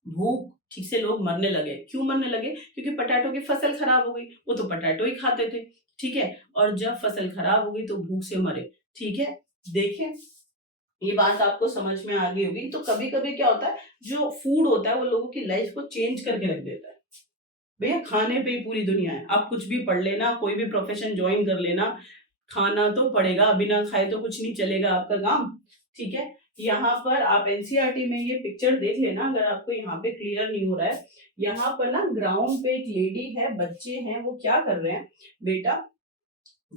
भूख ठीक से लोग मरने लगे। क्यों मरने लगे? क्योंकि पोटैटो की फसल खराब हो गई, वो तो पोटैटो ही खाते थे, ठीक है, और जब फसल खराब हो गई तो भूख से मरे। ठीक है, देखें ये बात आपको समझ में आ गई होगी। तो कभी कभी क्या होता है, जो फूड होता है वो लोगों की लाइफ को चेंज करके रख देता है। भैया खाने पे ही पूरी दुनिया है, आप कुछ भी पढ़ लेना, कोई भी प्रोफेशन ज्वाइन कर लेना, खाना तो पड़ेगा, बिना खाए तो कुछ नहीं चलेगा आपका काम। ठीक है, यहाँ पर आप एनसीईआरटी में ये पिक्चर देख लेना अगर आपको यहाँ पे क्लियर नहीं हो रहा है। यहाँ पर ना ग्राउंड पे एक लेडी है, बच्चे हैं, वो क्या कर रहे हैं बेटा,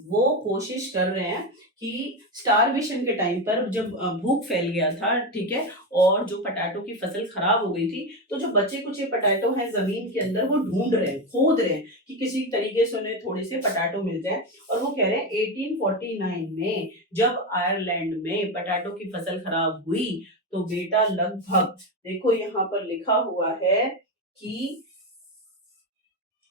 वो कोशिश कर रहे हैं कि स्टारवेशन के टाइम पर जब भूख फैल गया था, ठीक है, और जो पोटैटो की फसल खराब हो गई थी, तो जो बचे कुछ पोटैटो हैं जमीन के अंदर, वो ढूंढ रहे हैं, खोद रहे हैं कि किसी तरीके से उन्हें थोड़े से पोटैटो मिल जाए। और वो कह रहे हैं 1849 में जब आयरलैंड में पोटैटो की फसल खराब हुई तो बेटा लगभग देखो यहाँ पर लिखा हुआ है कि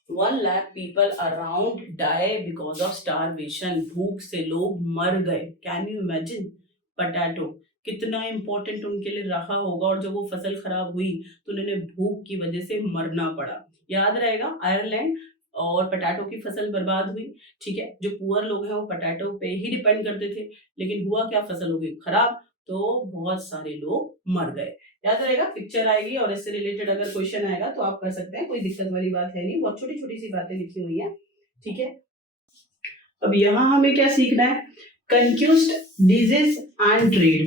1 lakh people around die because of starvation, भूख से लोग मर गए। कैन यू इमेजिन, पोटैटो कितना इंपॉर्टेंट उनके लिए रहा होगा, और जब वो फसल खराब हुई तो उन्हें भूख की वजह से मरना पड़ा। याद रहेगा, आयरलैंड और पोटैटो की फसल बर्बाद हुई। ठीक है, जो पुअर लोग हैं वो पोटैटो पे ही डिपेंड करते थे, लेकिन हुआ क्या, फसल हो गई खराब, तो बहुत सारे लोग मर गए। याद रहेगा, पिक्चर आएगी और इससे रिलेटेड अगर क्वेश्चन आएगा तो आप कर सकते हैं, कोई दिक्कत वाली बात है नहीं, बहुत छोटी छोटी सी बातें लिखी हुई हैं। ठीक है, अब यहाँ हमें क्या सीखना है, कंक्यूस्ट डिजीज एंड ट्रेड,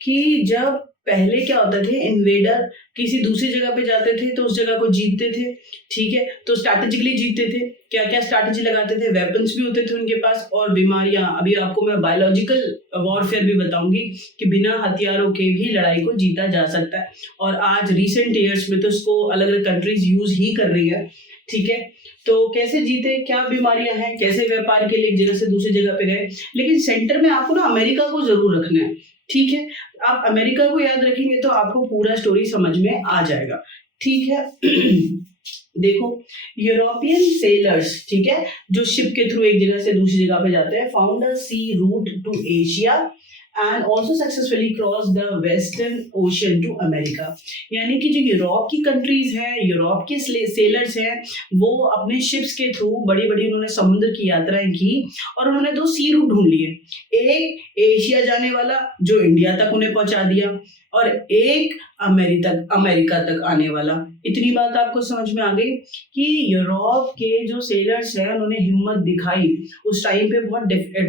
कि जब पहले क्या होता थे, इन्वेडर किसी दूसरी जगह पे जाते थे तो उस जगह को जीतते थे। ठीक है, तो स्ट्रैटेजिकली जीतते थे, क्या क्या स्ट्रैटेजी लगाते थे, वेपन्स भी होते थे उनके पास, और बीमारियां, अभी आपको मैं बायोलॉजिकल वॉरफेयर भी बताऊंगी कि बिना हथियारों के भी लड़ाई को जीता जा सकता है। और आज रिसेंट ईयर्स में तो इसको अलग अलग कंट्रीज यूज ही कर रही है। ठीक है, तो कैसे जीते, क्या बीमारियां हैं, कैसे व्यापार के लिए एक जगह से दूसरी जगह पे गए। लेकिन सेंटर में आपको ना अमेरिका को जरूर रखना है। ठीक है, आप अमेरिका को याद रखेंगे तो आपको पूरा स्टोरी समझ में आ जाएगा। ठीक है देखो, यूरोपियन सेलर्स, ठीक है, जो शिप के थ्रू एक जगह से दूसरी जगह पे जाते हैं, found a sea route to Asia and also successfully cross the western ocean to America. यानी कि जो यूरोप की कंट्रीज हैं, यूरोप के सेलर्स हैं, वो अपने शिप्स के थ्रू बड़ी बड़ी उन्होंने समुद्र की यात्राएं की और उन्होंने 2 सी रूट ढूंढ लिए, एक एशिया जाने वाला जो इंडिया तक उन्हें पहुंचा दिया, और एक अमेरिका तक आने वाला। इतनी बात आपको समझ में आ गई कि यूरोप के जो सेलर्स हैं उन्होंने हिम्मत दिखाई। उस टाइम पे बहुत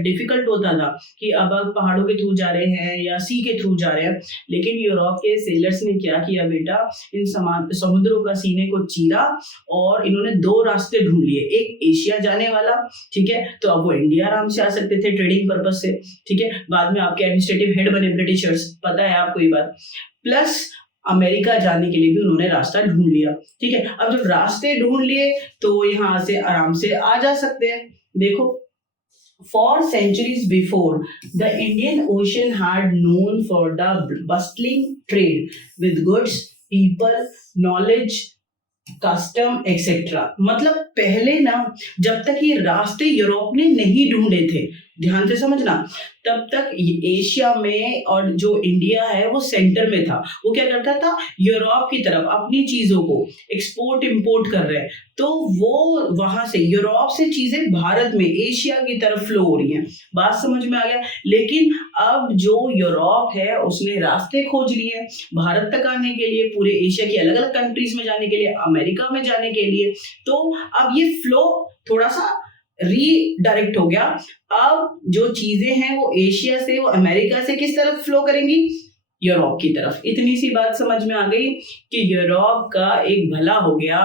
डिफिकल्ट होता था कि अब पहाड़ों के थ्रू जा रहे हैं या सी के थ्रू जा रहे हैं, लेकिन यूरोप के सेलर्स ने क्या किया बेटा, इन समुद्रों का सीने को चीरा और इन्होंने 2 रास्ते ढूंढ लिए, एक एशिया जाने वाला, ठीक है, तो अब वो इंडिया आराम से आ सकते थे ट्रेडिंग पर्पज से। ठीक है, बाद में आपके एडमिनिस्ट्रेटिव हेड बने ब्रिटिशर्स, पता है आपको ये बात, प्लस अमेरिका जाने के लिए भी उन्होंने रास्ता ढूंढ लिया। ठीक है, अब जब रास्ते ढूंढ लिए तो यहाँ से आराम से आ जा सकते हैं। देखो, for centuries before, the Indian Ocean had known for the bustling trade with goods, people, knowledge, custom etcetera. मतलब पहले ना, जब तक ये रास्ते यूरोप ने नहीं ढूंढे थे, ध्यान से समझना, तब तक एशिया में और जो इंडिया है वो सेंटर में था। वो क्या करता था, यूरोप की तरफ अपनी चीजों को एक्सपोर्ट इंपोर्ट कर रहे हैं, तो वो वहां से यूरोप से चीजें भारत में एशिया की तरफ फ्लो हो रही हैं। बात समझ में आ गया। लेकिन अब जो यूरोप है उसने रास्ते खोज लिए भारत तक आने के लिए, पूरे एशिया की अलग अलग कंट्रीज में जाने के लिए, अमेरिका में जाने के लिए। तो अब ये फ्लो थोड़ा सा रीडायरेक्ट हो गया। अब जो चीजें हैं वो एशिया से, वो अमेरिका से किस तरफ फ्लो करेंगी, यूरोप की तरफ। इतनी सी बात समझ में आ गई कि यूरोप का एक भला हो गया,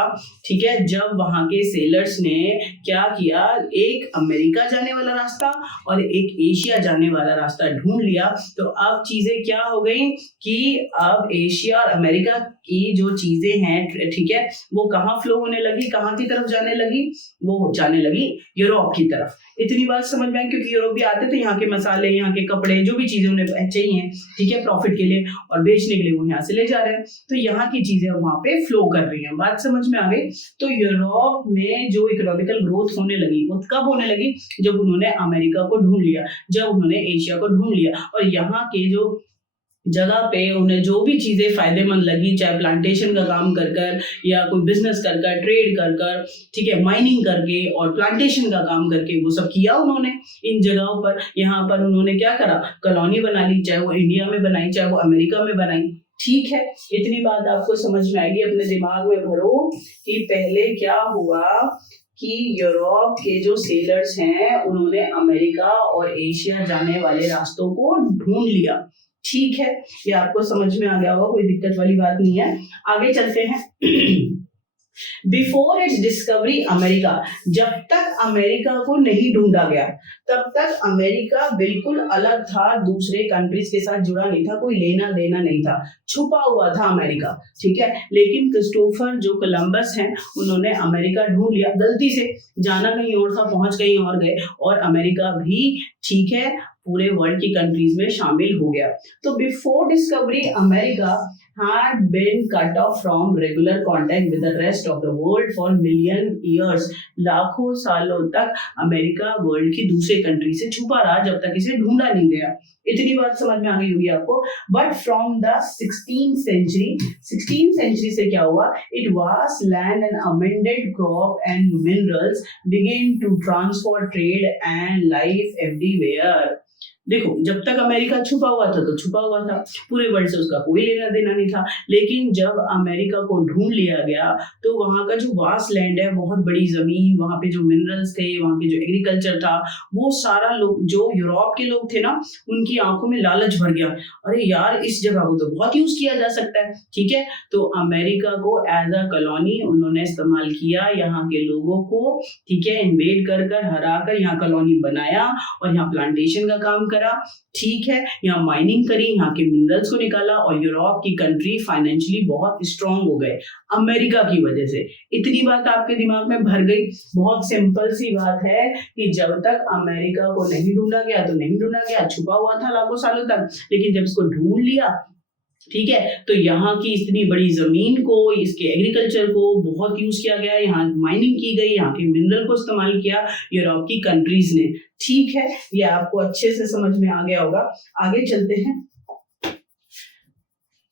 ठीक है, जब वहां के सेलर्स ने क्या किया, एक अमेरिका जाने वाला रास्ता और एक एशिया जाने वाला रास्ता ढूंढ लिया। तो अब चीजें क्या हो गई कि अब एशिया और अमेरिका की जो चीजें हैं, ठीक है, वो कहाँ फ्लो होने लगी, कहाँ की तरफ जाने लगी, वो जाने लगी यूरोप की तरफ। इतनी बात समझ में आई, क्योंकि यूरोपी आते थे, यहाँ के मसाले, यहाँ के कपड़े, जो भी चीजें उन्हें चाहिए, ठीक है, प्रॉफिट के लिए और बेचने के लिए, वो यहाँ से ले जा रहे हैं। तो यहाँ की चीजें वहां पे फ्लो कर रही हैं। बात समझ में आ गई। तो यूरोप में जो इकोनॉमिकल ग्रोथ होने लगी वो कब होने लगी, जब उन्होंने अमेरिका को ढूंढ लिया, जब उन्होंने एशिया को ढूंढ लिया, और यहाँ के जो जगह पे उन्हें जो भी चीजें फायदेमंद लगी, चाहे प्लांटेशन का काम कर कर या कोई बिजनेस कर कर, ट्रेड कर कर, ठीक है, माइनिंग करके और प्लांटेशन का काम करके, वो सब किया उन्होंने इन जगहों पर। यहाँ पर उन्होंने क्या करा, कॉलोनी बना ली, चाहे वो इंडिया में बनाई, चाहे वो अमेरिका में बनाई। ठीक है, इतनी बात आपको समझ में आएगी। अपने दिमाग में भरो कि पहले क्या हुआ कि यूरोप के जो सेलर्स हैं उन्होंने अमेरिका और एशिया जाने वाले रास्तों को ढूंढ लिया। ठीक है, ये आपको समझ में आ गया होगा, कोई दिक्कत वाली बात नहीं है। आगे चलते हैं। बिफोर इट्स डिस्कवरी अमेरिका, जब तक अमेरिका को नहीं ढूंढा गया तब तक अमेरिका बिल्कुल अलग था, दूसरे कंट्रीज के साथ जुड़ा नहीं था, कोई लेना देना नहीं था, छुपा हुआ था अमेरिका। ठीक है, लेकिन क्रिस्टोफर जो कोलंबस हैं उन्होंने अमेरिका ढूंढ लिया, गलती से जाना कहीं और था, पहुंच कहीं और गए, और अमेरिका भी, ठीक है, पूरे वर्ल्ड की कंट्रीज में शामिल हो गया। तो before discovery America had been cut off from regular contact with the rest of the world for million years। लाखों सालों तक अमेरिका वर्ल्ड की दूसरे कंट्री से छुपा रहा जब तक इसे ढूंढा नहीं गया। इतनी बात समझ में आ गई होगी आपको। But from the 16th century से क्या हुआ, it vast land and amended crop and minerals begin to transfer trade and life everywhere. देखो, जब तक अमेरिका छुपा हुआ था तो छुपा हुआ था, पूरे वर्ल्ड से उसका कोई लेना देना नहीं था। लेकिन जब अमेरिका को ढूंढ लिया गया तो वहां का जो वास्ट लैंड है, बहुत बड़ी जमीन, वहां पे जो मिनरल्स थे, वहां के जो एग्रीकल्चर था, वो सारा लोग, जो यूरोप के लोग थे ना, उनकी आंखों में लालच भर गया। अरे यार, इस जगह को तो बहुत यूज किया जा सकता है। ठीक है, तो अमेरिका को एज अ कॉलोनी उन्होंने इस्तेमाल किया, यहाँ के लोगों को, ठीक है, इन्वेड कर कर, हरा कर यहाँ कॉलोनी बनाया और यहाँ प्लांटेशन का काम करा। ठीक है, यहाँ माइनिंग करी, यहाँ के मिनरल्स को निकाला, और यूरोप की कंट्री फाइनेंशियली बहुत स्ट्रांग हो गए अमेरिका की वजह से। इतनी बात आपके दिमाग में भर गई। बहुत सिंपल सी बात है कि जब तक अमेरिका को नहीं ढूंढा गया तो नहीं ढूंढा गया, छुपा हुआ था लाखों सालों तक, लेकिन जब इसको ढूंढ लिया, ठीक है, तो यहाँ की इतनी बड़ी जमीन को, इसके एग्रीकल्चर को बहुत यूज किया गया, यहाँ माइनिंग की गई, यहाँ के मिनरल को इस्तेमाल किया यूरोप की कंट्रीज ने। ठीक है, ये आपको अच्छे से समझ में आ गया होगा। आगे चलते हैं।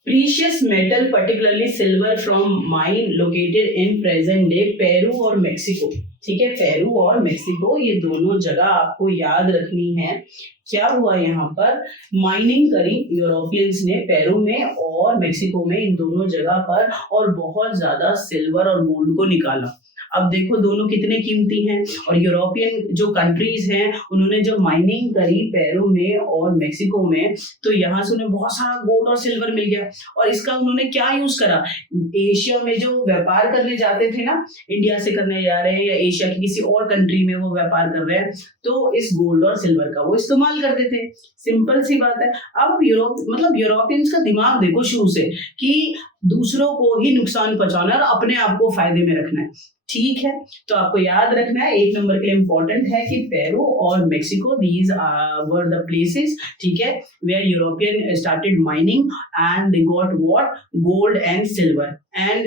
Precious metal, particularly silver from mine located in present day Peru और मेक्सिको। ठीक है, पेरू और मेक्सिको, ये दोनों जगह आपको याद रखनी है। क्या हुआ, यहाँ पर माइनिंग करी यूरोपियंस ने पेरू में और मेक्सिको में, इन दोनों जगह पर, और बहुत ज्यादा सिल्वर और गोल्ड को निकाला। अब देखो दोनों कितने कीमती हैं, और यूरोपियन जो कंट्रीज हैं उन्होंने जब माइनिंग करी पेरू में और मेक्सिको में, तो यहाँ से उन्हें बहुत सारा गोल्ड और सिल्वर मिल गया। और इसका उन्होंने क्या यूज करा, एशिया में जो व्यापार करने जाते थे ना, इंडिया से करने जा रहे हैं या एशिया की किसी और कंट्री में वो व्यापार कर रहे हैं, तो इस गोल्ड और सिल्वर का वो इस्तेमाल करते थे। सिंपल सी बात है। अब यूरोपियंस का दिमाग देखो शुरू से, कि दूसरों को ही नुकसान पहुंचाना और अपने आप को फायदे में रखना है। ठीक है, तो आपको याद रखना है, 1 नंबर के लिए इंपॉर्टेंट है कि पेरू और Mexico, these were the places, ठीक है, where European started mining and they got what, gold and silver, and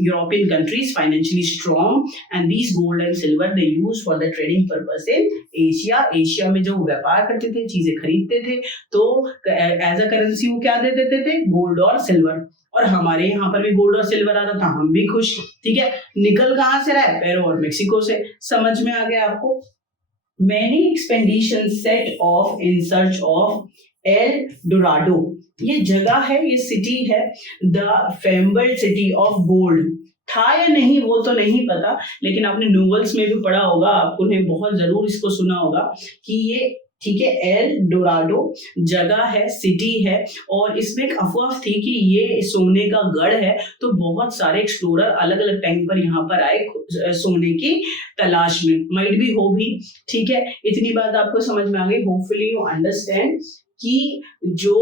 European countries financially strong and these gold and silver they use for the trading purpose in Asia. Asia में जो व्यापार करते थे, चीजें खरीदते थे, तो एज अ करेंसी वो क्या दे देते थे, गोल्ड और सिल्वर। और हमारे यहाँ पर भी गोल्ड और सिल्वर आता था, हम भी खुश। ठीक है, निकल कहाँ से रहा है, पेरू और मेक्सिको से। समझ में आ गया आपको। Many expedition set of in search of L Dorado, ये जगह है, ये सिटी है, द फेम्बल्ड सिटी ऑफ गोल्ड। था या नहीं वो तो नहीं पता, लेकिन आपने नोवेल्स में भी पढ़ा होगा, आपने बहुत जरूर इसको सुना होगा कि ये, ठीक है, एल डोराडो जगह है, सिटी है, और इसमें एक अफवाह थी कि ये सोने का गढ़ है। तो बहुत सारे एक्सप्लोरर अलग अलग टाइम पर यहाँ पर आए सोने की तलाश में, माइट भी हो भी। ठीक है, इतनी बात आपको समझ में आ गई। होपफुली यू अंडरस्टैंड कि जो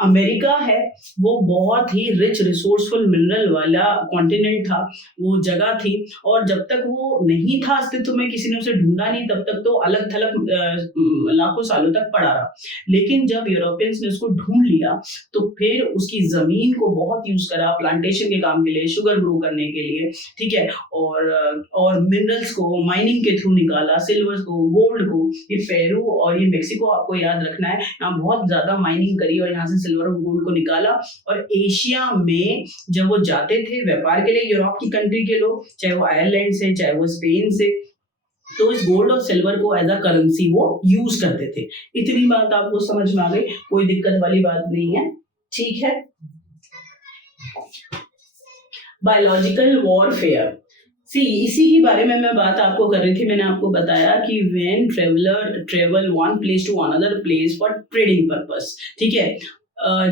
अमेरिका है वो बहुत ही रिच रिसोर्सफुल मिनरल वाला कॉन्टिनेंट था, वो जगह थी, और जब तक वो नहीं था अस्तित्व में, किसी ने उसे ढूंढा नहीं, तब तक तो अलग थलग लाखों सालों तक पड़ा रहा। लेकिन जब यूरोपियंस ने उसको ढूंढ लिया तो फिर उसकी जमीन को बहुत यूज करा प्लांटेशन के काम के लिए, शुगर ग्रो करने के लिए, ठीक है, और मिनरल्स को माइनिंग के थ्रू निकाला, सिल्वर को, गोल्ड को। ये पेरू और ये मेक्सिको आपको याद रखना है, यहाँ बहुत ज्यादा माइनिंग करी और यहाँ से सिल्वर और गोल्ड को निकाला। और एशिया में जब वो जाते थे व्यापार के लिए, यूरोप की कंट्री के लोग, चाहे वो आयरलैंड से, चाहे वो स्पेन से, तो इस गोल्ड और सिल्वर को एज अ करेंसी वो यूज करते थे। इतनी बात आपको समझ में आ गई, कोई दिक्कत वाली बात नहीं है। ठीक है, बायोलॉजिकल वॉरफेयर, इसी के बारे में मैं बात आपको कर रही थी। मैंने आपको बताया कि when traveller travel one place to another place for trading purpose, ठीक है,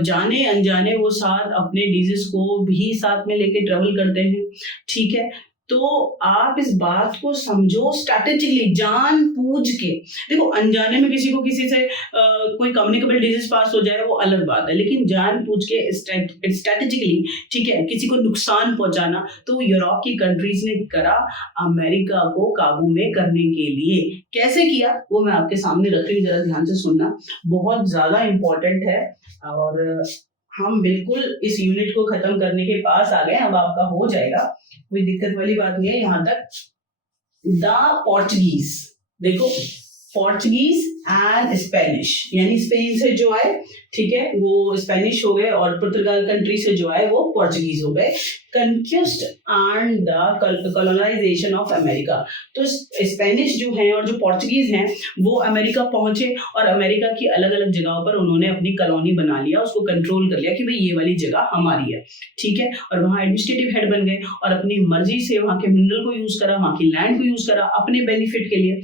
जाने अनजाने वो साथ अपने डिजीज को भी साथ में लेके ट्रेवल करते हैं। ठीक है, तो आप इस बात को समझो स्ट्रैटेजिकली, जान पूछ के। देखो, अनजाने में किसी को किसी से कोई कम्युनिकेबल डिजीज पास हो जाए वो अलग बात है, लेकिन जान पूछ के स्ट्रैटेजिकली, ठीक है, किसी को नुकसान पहुंचाना, तो यूरोप की कंट्रीज ने करा अमेरिका को काबू में करने के लिए। कैसे किया वो मैं आपके सामने रख रही हूँ, जरा ध्यान से सुनना, बहुत ज्यादा इंपॉर्टेंट है। और हम बिल्कुल इस यूनिट को खत्म करने के पास आ गए, अब आपका हो जाएगा, कोई दिक्कत वाली बात नहीं है यहाँ तक। द पोर्चुगीज, देखो, पोर्चुगीज एंड स्पेनिश, यानी स्पेन से जो आए, ठीक है, वो स्पेनिश हो गए, और पुर्तगाल कंट्री से जो आए वो पोर्चुगीज हो गए। Conquest and the colonization of America, तो स्पेनिश जो हैं और जो पोर्चुगीज हैं वो अमेरिका पहुंचे, और अमेरिका की अलग अलग जगहों पर उन्होंने अपनी कॉलोनी बना लिया, उसको कंट्रोल कर लिया कि भाई ये वाली जगह हमारी है। ठीक है, और वहाँ एडमिनिस्ट्रेटिव हेड बन गए, और अपनी मर्जी से वहाँ के मिनरल को यूज करा, वहाँ की लैंड को यूज करा अपने बेनिफिट के लिए।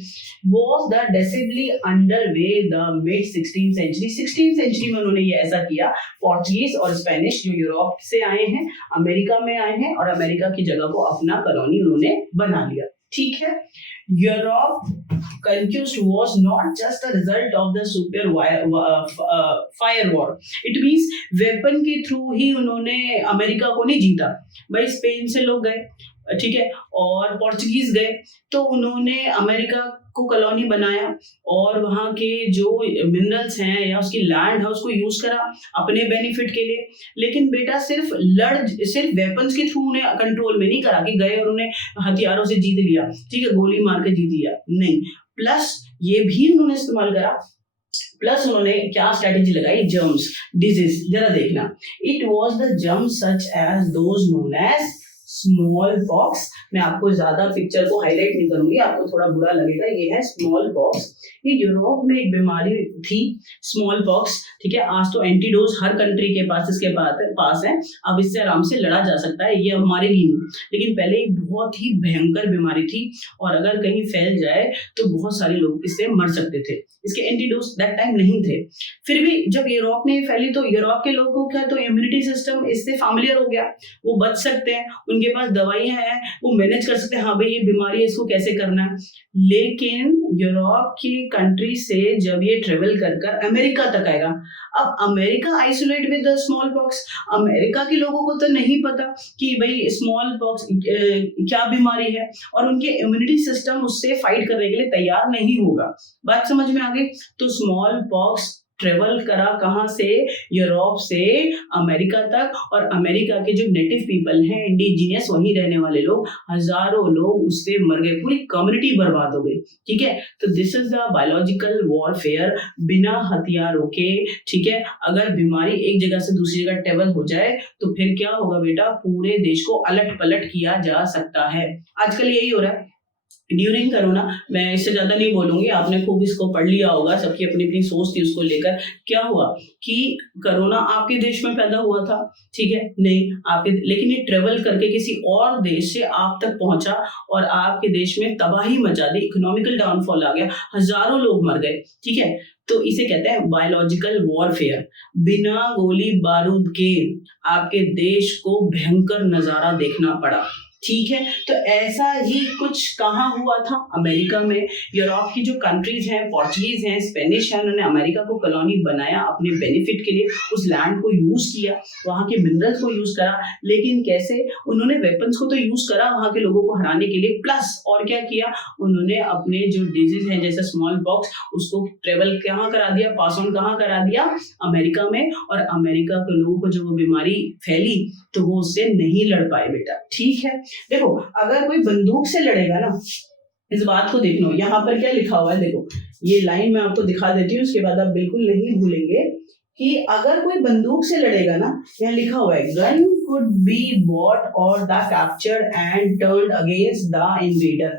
Was the decisively under way the mid 16th century, 16th century में उन्होंने ये ऐसा किया। पोर्चुगीज और स्पेनिश जो यूरोप से आए हैं, अमेरिका में आए हैं, और अमेरिका की जगह को अपना कॉलोनी उन्होंने बना लिया। ठीक है, Europe conquest was not just a result of the fire war, it means weapon के थ्रू ही उन्होंने अमेरिका को नहीं जीता। भाई स्पेन से लोग गए, ठीक है, और पोर्चुगीज गए, तो उन्होंने अमेरिका को कॉलोनी बनाया, और वहाँ के जो मिनरल्स हैं या उसकी लैंड है उसको यूज करा अपने बेनिफिट के लिए। लेकिन बेटा सिर्फ वेपन्स के थ्रू उन्हें कंट्रोल में नहीं करा कि गए और उन्हें हथियारों से जीत लिया, ठीक है, गोली मार के जीत लिया, नहीं। प्लस ये भी उन्होंने इस्तेमाल करा, प्लस उन्होंने क्या स्ट्रेटेजी लगाई, जर्म्स, डिजीज, जरा देखना। It was the germs such as those known as smallpox. मैं आपको ज्यादा पिक्चर को हाईलाइट नहीं करूंगी, आपको थोड़ा बुरा लगेगा। ये है स्मॉल पॉक्स, ये यूरोप में एक बीमारी थी स्मॉल पॉक्स, ठीक है। आज तो एंटीडोज हर कंट्री के पास इसके पास है, अब इससे आराम से लड़ा जा सकता है, ये अब मारेगी नहीं, लेकिन पहले ये बहुत ही भयंकर बीमारी थी, और अगर कहीं फैल जाए तो बहुत सारे लोग इससे मर सकते थे। इसके एंटीडोज दैट टाइम नहीं थे। फिर भी जब यूरोप में फैली तो यूरोप के लोगों का तो इम्यूनिटी सिस्टम इससे फैमिलियर हो गया, वो बच सकते हैं, उनके पास दवाइयां हैं, वो मैनेज कर सकते हैं, हाँ भाई ये बीमारी है, इसको कैसे करना है। लेकिन यूरोप की कंट्री से जब ये ट्रेवल कर कर अमेरिका तक आएगा, अब America isolate with the small pox, America के लोगों को तो नहीं पता कि भाई स्मॉल पॉक्स क्या बीमारी है, और उनके इम्यूनिटी सिस्टम उससे फाइट करने के लिए तैयार नहीं होगा। बात समझ में आ गई? तो स्मॉल पॉक्स ट्रेवल करा कहाँ से? यूरोप से अमेरिका तक, और अमेरिका के जो नेटिव पीपल हैं, इंडिजिनियस वहीं रहने वाले लोग, हजारों लोग उससे मर गए, पूरी कम्युनिटी बर्बाद हो गई। ठीक है, तो this is the biological warfare, बिना हथियारों के। ठीक है, अगर बीमारी एक जगह से दूसरी जगह ट्रेवल हो जाए तो फिर क्या होगा बेटा? पूरे देश को अलट पलट किया जा सकता है। आजकल यही हो रहा है ड्यूरिंग कोरोना। मैं इससे ज्यादा नहीं बोलूंगी, आपने खूब इसको पढ़ लिया होगा, सबकी अपनी अपनी सोच थी उसको लेकर। क्या हुआ कि कोरोना आपके देश में पैदा हुआ था, ठीक है, नहीं आपके, लेकिन ये ट्रेवल करके किसी और देश से आप तक पहुंचा और आपके देश में तबाही मचा दी, इकोनॉमिकल डाउनफॉल आ गया, हजारों लोग मर गए। ठीक है, तो इसे कहते हैं बायोलॉजिकल वॉरफेयर। बिना गोली बारूद के आपके देश को भयंकर नजारा देखना पड़ा। ठीक है, तो ऐसा ही कुछ कहाँ हुआ था? अमेरिका में। यूरोप की जो कंट्रीज हैं, पोर्चुगीज हैं, स्पेनिश हैं, उन्होंने अमेरिका को कॉलोनी बनाया अपने बेनिफिट के लिए, उस लैंड को यूज किया, वहां के मिनरल्स को यूज करा। लेकिन कैसे? उन्होंने वेपन्स को तो यूज करा वहां के लोगों को हराने के लिए, प्लस और क्या किया उन्होंने? अपने जो डिजीज हैं जैसे स्मॉल पॉक्स, उसको ट्रेवल कहाँ करा दिया, पास ऑन कहाँ करा दिया? अमेरिका में। और अमेरिका के लोगों को जो वो बीमारी फैली तो वो उससे नहीं लड़ पाए बेटा। ठीक है, देखो अगर कोई बंदूक से लड़ेगा ना, इस बात को देख लो, यहाँ पर क्या लिखा हुआ है, देखो ये लाइन मैं आपको दिखा देती हूँ, उसके बाद आप बिल्कुल नहीं भूलेंगे कि अगर कोई बंदूक से लड़ेगा ना, यहाँ लिखा हुआ है गन कुड बी बॉट और the captured and turned against the invader.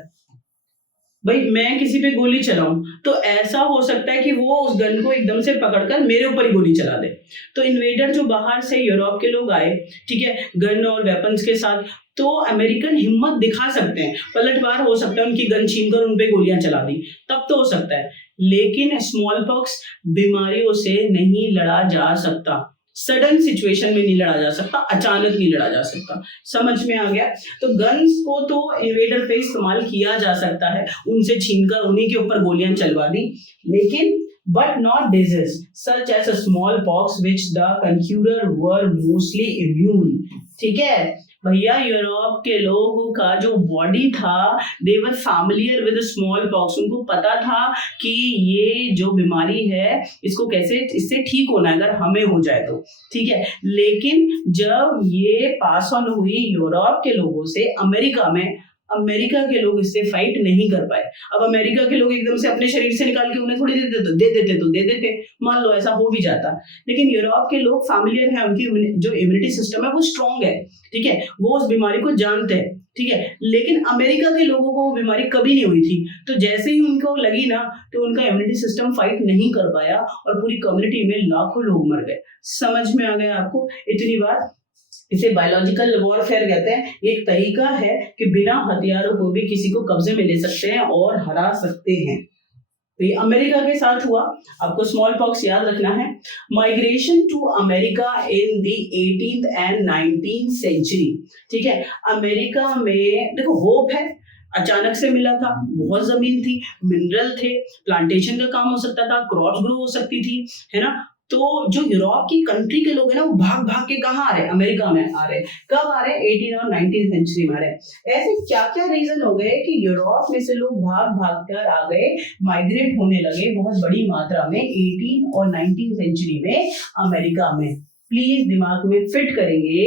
भाई मैं किसी पे गोली चलाऊं तो ऐसा हो सकता है कि वो उस गन को एकदम से पकड़कर मेरे ऊपर ही गोली चला दे। तो इन्वेडर जो बाहर से यूरोप के लोग आए, ठीक है, गन और वेपन्स के साथ, तो अमेरिकन हिम्मत दिखा सकते हैं, पलटवार हो सकता है, उनकी गन छीनकर उन पे गोलियां चला दी, तब तो हो सकता है। लेकिन स्मॉल पॉक्स बीमारियों से नहीं लड़ा जा सकता, सडन सिचुएशन में नहीं लड़ा जा सकता, अचानक नहीं लड़ा जा सकता। समझ में आ गया? तो गन्स को तो इन्वेडर पे इस्तेमाल किया जा सकता है, उनसे छीनकर उन्हीं के ऊपर गोलियां चलवा दी, लेकिन but not disease such as a smallpox which the conqueror were mostly immune। ठीक है भैया, यूरोप के लोगों का जो बॉडी था, दे वर फैमिलियर विद स्मॉल पॉक्स, उनको पता था कि ये जो बीमारी है इसको कैसे, इससे ठीक होना है अगर हमें हो जाए तो। ठीक है, लेकिन जब ये पास ऑन हुई यूरोप के लोगों से अमेरिका में, अमेरिका के लोग इससे फाइट नहीं कर पाए। अब अमेरिका के लोग एकदम से अपने शरीर से निकाल के उन्हें थोड़ी दे देते, मान लो ऐसा हो भी जाता, लेकिन यूरोप के लोग फैमिलियर है, उनकी जो इम्यूनिटी सिस्टम है वो स्ट्रांग है, ठीक है, वो उस बीमारी को जानते हैं, ठीक है। लेकिन अमेरिका के लोगों को वो बीमारी कभी नहीं हुई थी, तो जैसे ही उनको लगी ना, तो उनका इम्यूनिटी सिस्टम फाइट नहीं कर पाया और पूरी कम्युनिटी में लाखों लोग मर गए। समझ में आ गया आपको इतनी बात? इसे बायोलॉजिकल वॉरफेयर कहते हैं। एक तरीका है कि बिना हथियारों को भी किसी को कब्जे में ले सकते हैं और हरा सकते हैं। तो ये अमेरिका के साथ हुआ। आपको स्मॉल पॉक्स याद रखना है। Migration to America in the 18th and 19th century. ठीक है, अमेरिका में देखो होप है, अचानक से मिला था, बहुत जमीन थी, मिनरल थे, प्लांटेशन का काम हो सकता था, क्रॉप्स ग्रो हो सकती थी, है ना। तो जो यूरोप की कंट्री के लोग हैं ना, वो भाग भाग के कहाँ आ रहे हैं? अमेरिका में आ रहे हैं। कब आ रहे हैं? 18 और 19 सेंचुरी में आ रहे हैं। ऐसे क्या क्या रीजन हो गए कि यूरोप में से लोग भाग भाग कर आ गए, माइग्रेट होने लगे बहुत बड़ी मात्रा में 18 और 19 सेंचुरी में अमेरिका में। प्लीज दिमाग में फिट करेंगे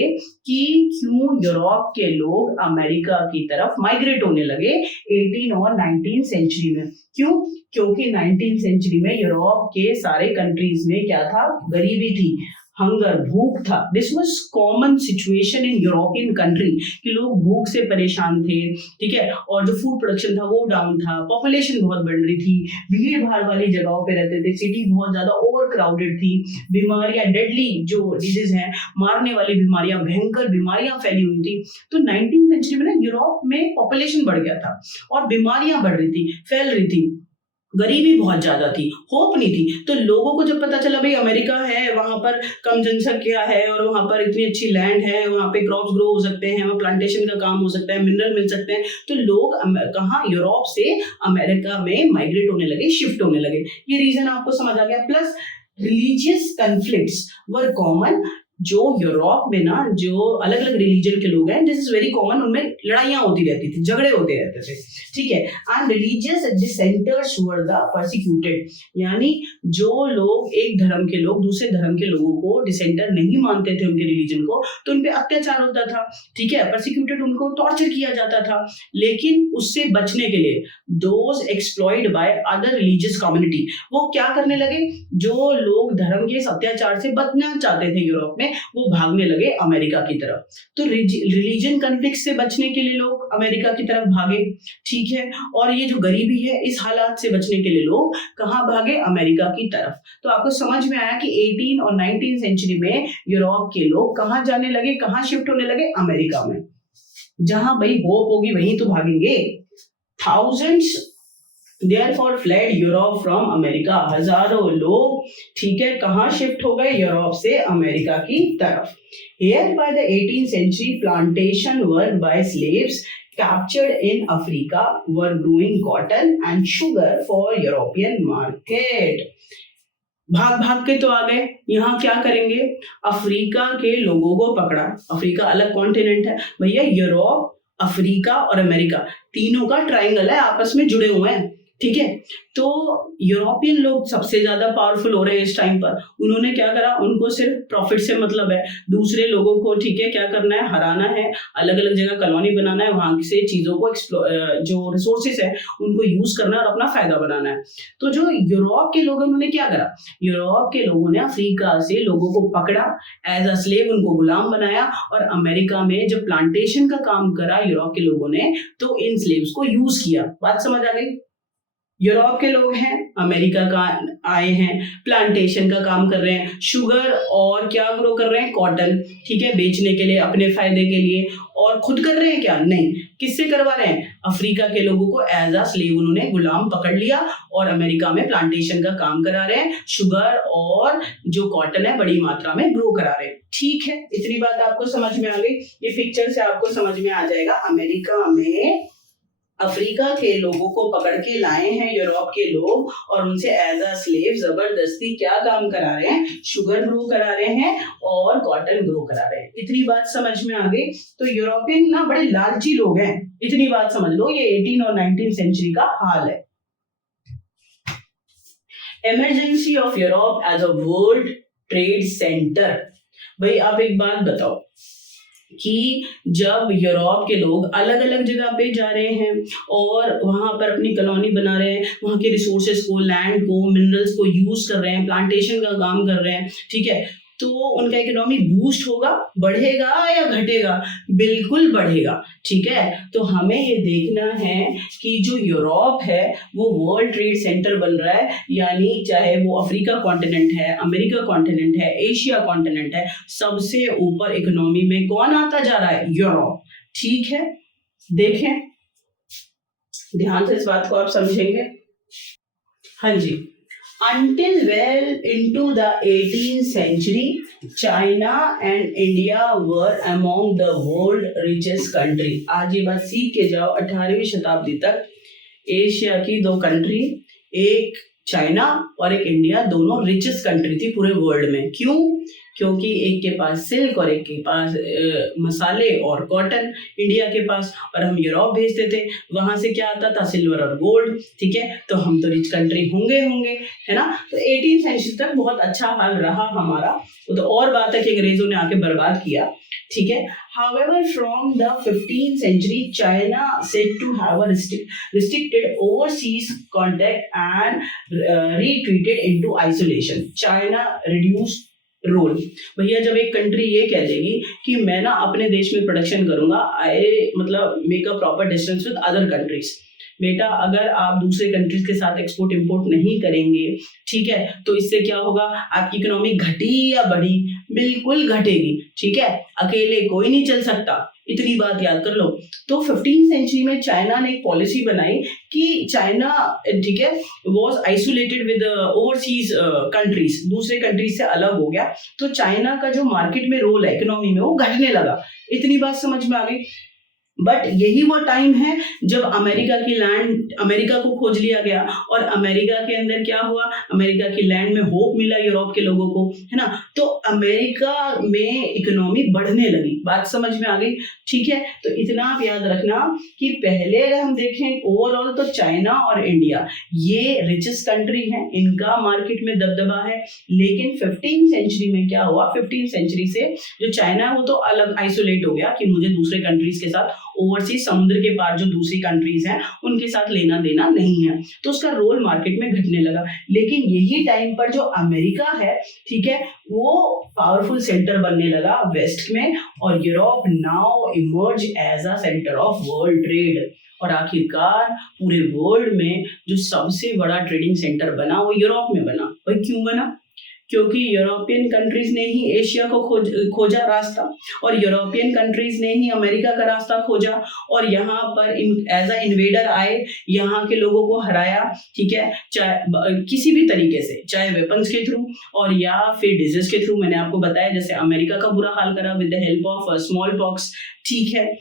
कि क्यों यूरोप के लोग अमेरिका की तरफ माइग्रेट होने लगे 18 और 19 सेंचुरी में। क्यों? क्योंकि 19 सेंचुरी में यूरोप के सारे कंट्रीज में क्या था? गरीबी थी, हंगर, भूख था। This was common situation in European country कि लोग भूख से परेशान थे, ठीक है, और जो फूड प्रोडक्शन था वो डाउन था, पॉपुलेशन बहुत बढ़ रही थी, भीड़ भाड़ वाली जगहों पे रहते थे, सिटी बहुत ज्यादा ओवर क्राउडेड थी, बीमारियां, डेडली जो डिजीज हैं, मारने वाली बीमारियां, भयंकर बीमारियां फैली हुई थी। तो 19th सेंचुरी में ना यूरोप में पॉपुलेशन बढ़ गया था और बीमारियां बढ़ रही थी, फैल रही थी। गरीबी बहुत ज्यादा थी, होप नहीं थी। तो लोगों को जब पता चला भाई अमेरिका है, वहां पर कम जनसंख्या है और वहां पर इतनी अच्छी लैंड है, वहां पे क्रॉप्स ग्रो हो सकते हैं, वहां प्लांटेशन का काम हो सकता है, मिनरल मिल सकते हैं, तो लोग कहाँ यूरोप से अमेरिका में माइग्रेट होने लगे, शिफ्ट होने लगे। ये रीजन आपको समझ आ गया। प्लस रिलीजियस कन्फ्लिक्ट्स वर कॉमन। जो यूरोप में ना जो अलग अलग रिलीजन के लोग हैं, दिस इज वेरी कॉमन, उनमें लड़ाइयां होती रहती थी, झगड़े होते रहते थे, ठीक है। And religious dissenters were the persecuted, यानी जो लोग एक धर्म के लोग दूसरे धर्म के लोगों को डिसेंटर नहीं मानते थे उनके रिलीजन को, तो उन पे अत्याचार होता था, ठीक है, परसिक्यूटेड, उनको टॉर्चर किया जाता था। लेकिन उससे बचने के लिए those exploited by other religious community, वो क्या करने लगे, जो लोग धर्म के इस अत्याचार से बचना चाहते थे यूरोप में, वो भागने लगे अमेरिका की तरफ। तो रिलीजन कन्फ्लिक्ट से बचने के लिए लोग अमेरिका की तरफ भागे, ठीक है। और ये जो गरीबी है, इस हालात से बचने के लिए लोग कहाँ भागे, अमेरिका की तरफ। तो आपको समझ में आया कि 18 और 19 सेंचुरी में यूरोप के लोग कहाँ जाने लगे, कहाँ शिफ्ट होने लगे, अमेरिका में। जहां भाई होप होगी वहीं तो भागेंगे। Thousands Therefore fled Europe from America, हजारों लोग, ठीक है, कहाँ शिफ्ट हो गए, यूरोप से अमेरिका की तरफ। Here by the 18th century, plantation work by slaves captured in Africa were growing cotton and sugar for European market. भाग भाग के तो आ गए, यहाँ क्या करेंगे, अफ्रीका के लोगों को पकड़ा। अफ्रीका अलग कॉन्टिनेंट है भैया, यूरोप, अफ्रीका और अमेरिका तीनों का ट्रायंगल है, आपस में जुड़े हुए हैं, ठीक है। तो यूरोपियन लोग सबसे ज्यादा पावरफुल हो रहे हैं इस टाइम पर। उन्होंने क्या करा, उनको सिर्फ प्रॉफिट से मतलब है, दूसरे लोगों को, ठीक है, क्या करना है, हराना है, अलग अलग जगह कॉलोनी बनाना है, वहां से चीजों को जो रिसोर्सेस है उनको यूज करना है और अपना फायदा बनाना है। तो जो यूरोप के लोग, उन्होंने क्या करा, यूरोप के लोगों ने अफ्रीका से लोगों को पकड़ा, एज अ स्लेव उनको गुलाम बनाया, और अमेरिका में जब प्लांटेशन का काम करा यूरोप के लोगों ने, तो इन स्लेव्स को यूज किया। बात समझ आ गई। यूरोप के लोग हैं, अमेरिका का आए हैं, प्लांटेशन का काम कर रहे हैं, शुगर और क्या ग्रो कर रहे हैं, कॉटन, ठीक है, बेचने के लिए, अपने फायदे के लिए। और खुद कर रहे हैं क्या, नहीं, किससे करवा रहे हैं, अफ्रीका के लोगों को एज अ स्लेव उन्होंने गुलाम पकड़ लिया और अमेरिका में प्लांटेशन का काम करा रहे हैं, शुगर और जो कॉटन है बड़ी मात्रा में ग्रो करा रहे हैं, ठीक है। इतनी बात आपको समझ में आ गई। ये पिक्चर से आपको समझ में आ जाएगा, अमेरिका में अफ्रीका के लोगों को पकड़ के लाए हैं यूरोप के लोग, और उनसे एज अ स्लेव जबरदस्ती क्या काम करा रहे हैं, शुगर ग्रो करा रहे हैं और कॉटन ग्रो करा रहे हैं। इतनी बात समझ में आ गई। तो यूरोपियन ना बड़े लालची लोग हैं, इतनी बात समझ लो, ये 18 और 19 सेंचुरी का हाल है। Emergency of Europe as a world trade centre. भाई आप एक बात बताओ कि जब यूरोप के लोग अलग अलग जगह पे जा रहे हैं और वहां पर अपनी कॉलोनी बना रहे हैं, वहां के रिसोर्सेज को, लैंड को, मिनरल्स को यूज कर रहे हैं, प्लांटेशन का काम कर रहे हैं, ठीक है, तो उनका इकोनॉमी बूस्ट होगा, बढ़ेगा या घटेगा, बिल्कुल बढ़ेगा, ठीक है। तो हमें ये देखना है कि जो यूरोप है वो वर्ल्ड ट्रेड सेंटर बन रहा है, यानी चाहे वो अफ्रीका कॉन्टिनेंट है, अमेरिका कॉन्टिनेंट है, एशिया कॉन्टिनेंट है, सबसे ऊपर इकोनॉमी में कौन आता जा रहा है, यूरोप, ठीक है। देखें ध्यान से, इस बात को आप समझेंगे। हाँ जी, Until well into the 18th century, China and India were among the world richest country. आज ये बात सीख के जाओ, 18वीं शताब्दी तक एशिया की दो कंट्री, एक चाइना और एक इंडिया, दोनों रिचेस्ट कंट्री थी पूरे वर्ल्ड में। क्यों? क्योंकि एक के पास सिल्क और एक के पास मसाले और कॉटन, इंडिया के पास, और हम यूरोप भेजते थे, वहां से क्या आता था, सिल्वर और गोल्ड, ठीक है। तो हम तो रिच कंट्री होंगे, है ना। तो 18th सेंचुरी तक बहुत अच्छा हाल रहा हमारा। वो तो और बात है कि अंग्रेजों ने आके बर्बाद किया, ठीक है। However, from the 15th century, China said to have a restricted overseas contact and retreated into isolation. China reduced role. भैया जब एक कंट्री ये कह देगी कि मैं ना अपने देश में प्रोडक्शन करूंगा, आई मतलब make a proper distance with other countries, बेटा अगर आप दूसरे कंट्रीज के साथ एक्सपोर्ट इंपोर्ट नहीं करेंगे, ठीक है, तो इससे क्या होगा, आपकी इकोनॉमी घटी या बढ़ी, बिल्कुल घटेगी, ठीक है, अकेले कोई नहीं चल सकता, इतनी बात याद कर लो। तो 15th सेंचुरी में चाइना ने एक पॉलिसी बनाई कि चाइना, ठीक है, was isolated with overseas countries, दूसरे कंट्रीज से अलग हो गया, तो चाइना का जो मार्केट में रोल है इकोनॉमी में वो घटने लगा। इतनी बात समझ में आ गई। बट यही वो टाइम है जब अमेरिका को खोज लिया गया, और अमेरिका के अंदर क्या हुआ, अमेरिका की लैंड में होप मिला यूरोप के लोगों को, है ना, तो अमेरिका में इकोनॉमी बढ़ने लगी। बात समझ में आ गई, ठीक है। तो इतना आप याद रखना कि पहले अगर हम देखें ओवरऑल तो चाइना और इंडिया ये रिचेस्ट कंट्री हैं, इनका मार्केट में दबदबा है। लेकिन 15th सेंचुरी में क्या हुआ, 15th सेंचुरी से जो चाइना है वो तो अलग आइसोलेट हो गया कि मुझे दूसरे कंट्रीज के साथ, ओवरसीज समुद्र के पार जो दूसरी कंट्रीज हैं उनके साथ लेना देना नहीं है, तो उसका रोल मार्केट में घटने लगा। लेकिन यही टाइम पर जो अमेरिका है, ठीक है, वो पावरफुल सेंटर बनने लगा वेस्ट में, और Europe now emerge as a centre of world trade. और आखिरकार पूरे वर्ल्ड में जो सबसे बड़ा ट्रेडिंग सेंटर बना वो यूरोप में बना। भाई क्यों बना, क्योंकि यूरोपियन कंट्रीज ने ही एशिया को खोजा रास्ता, और यूरोपियन कंट्रीज ने ही अमेरिका का रास्ता खोजा, और यहाँ पर एज अ इन्वेडर आए, यहाँ के लोगों को हराया, ठीक है, चाहे किसी भी तरीके से, चाहे वेपन्स के थ्रू और या फिर डिजीज के थ्रू। मैंने आपको बताया जैसे अमेरिका का बुरा हाल करा with the help of small pox, ठीक है।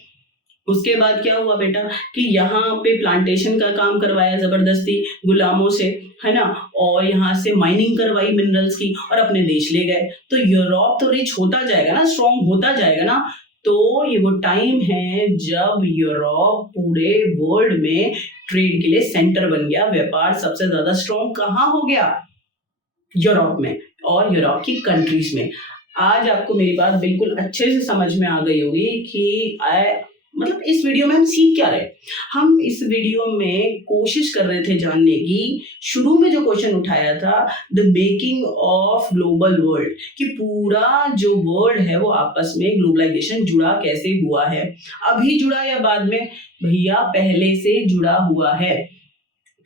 उसके बाद क्या हुआ बेटा कि यहाँ पे प्लांटेशन का काम करवाया जबरदस्ती गुलामों से, है ना, और यहाँ से माइनिंग करवाई मिनरल्स की, और अपने देश ले गए। तो यूरोप तो रिच होता जाएगा ना, स्ट्रॉन्ग होता जाएगा ना। तो ये वो टाइम है जब यूरोप पूरे वर्ल्ड में ट्रेड के लिए सेंटर बन गया। व्यापार सबसे ज्यादा स्ट्रॉन्ग कहाँ हो गया, यूरोप में और यूरोप की कंट्रीज में। आज आपको मेरी बात बिल्कुल अच्छे से समझ में आ गई होगी कि मतलब इस वीडियो में हम सीख क्या रहे। हम इस वीडियो में कोशिश कर रहे थे जानने की, शुरू में जो क्वेश्चन उठाया था, the making of global world, कि पूरा जो वर्ल्ड है वो आपस में ग्लोबलाइजेशन जुड़ा कैसे हुआ है, अभी जुड़ा या बाद में। भैया पहले से जुड़ा हुआ है,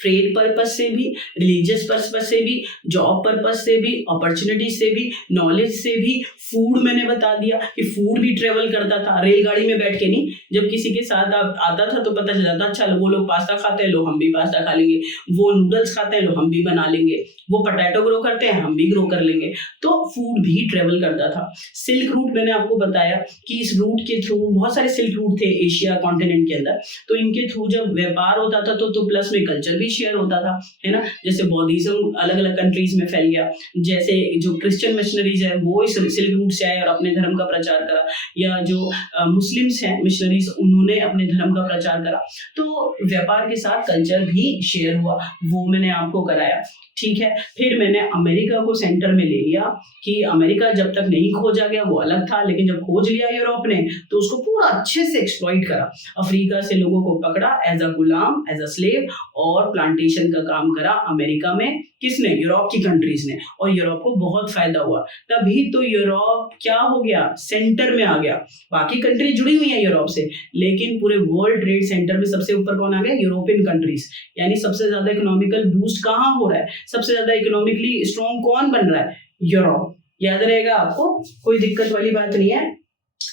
ट्रेड पर्पस से भी, रिलीजियस पर्पस से भी, जॉब पर्पस से भी, अपॉर्चुनिटी से भी, नॉलेज से भी। फूड मैंने बता दिया कि फूड भी ट्रेवल करता था, रेलगाड़ी में बैठ के नहीं। जब किसी के साथ आता था तो पता चला था, अच्छा वो लोग पास्ता खाते हैं, लो हम भी पास्ता खा लेंगे, वो नूडल्स खाते हैं, लो हम भी बना लेंगे, वो पोटैटो ग्रो करते हैं, हम भी ग्रो कर लेंगे। तो फूड भी ट्रेवल करता था। सिल्क रूट मैंने आपको बताया कि इस रूट के थ्रू बहुत सारे सिल्क रूट थे एशिया कॉन्टिनेंट के अंदर, तो इनके थ्रू जब व्यापार होता था तो प्लस में कल्चर भी शेयर होता था, है ना। जैसे बौद्धिज्म अलग अलग कंट्रीज में फैल गया, जैसे जो क्रिश्चियन मिशनरीज है वो इस सिल्क रूट से आए और अपने धर्म का प्रचार करा, या जो मुस्लिम्स हैं मिशनरीज उन्होंने अपने धर्म का प्रचार करा। तो व्यापार के साथ कल्चर भी शेयर हुआ, वो मैंने आपको कराया, ठीक है। फिर मैंने अमेरिका को सेंटर में ले लिया कि अमेरिका जब तक नहीं खोजा गया वो अलग था, लेकिन जब खोज लिया यूरोप ने तो उसको पूरा अच्छे से एक्सप्लॉइट करा। अफ्रीका से लोगों को पकड़ा एज अ गुलाम, एज अ स्लेव, और प्लांटेशन का काम करा अमेरिका में। किसने, यूरोप की कंट्रीज ने, और यूरोप को बहुत फायदा हुआ। तभी तो यूरोप क्या हो गया, सेंटर में आ गया। बाकी कंट्री जुड़ी हुई है यूरोप से, लेकिन पूरे वर्ल्ड ट्रेड सेंटर में सबसे ऊपर कौन आ गया, यूरोपियन कंट्रीज। यानी सबसे ज्यादा इकोनॉमिकल बूस्ट कहाँ हो रहा है, सबसे ज्यादा इकोनॉमिकली स्ट्रॉन्ग कौन बन रहा है, यूरोप। याद रहेगा आपको, कोई दिक्कत वाली बात नहीं है।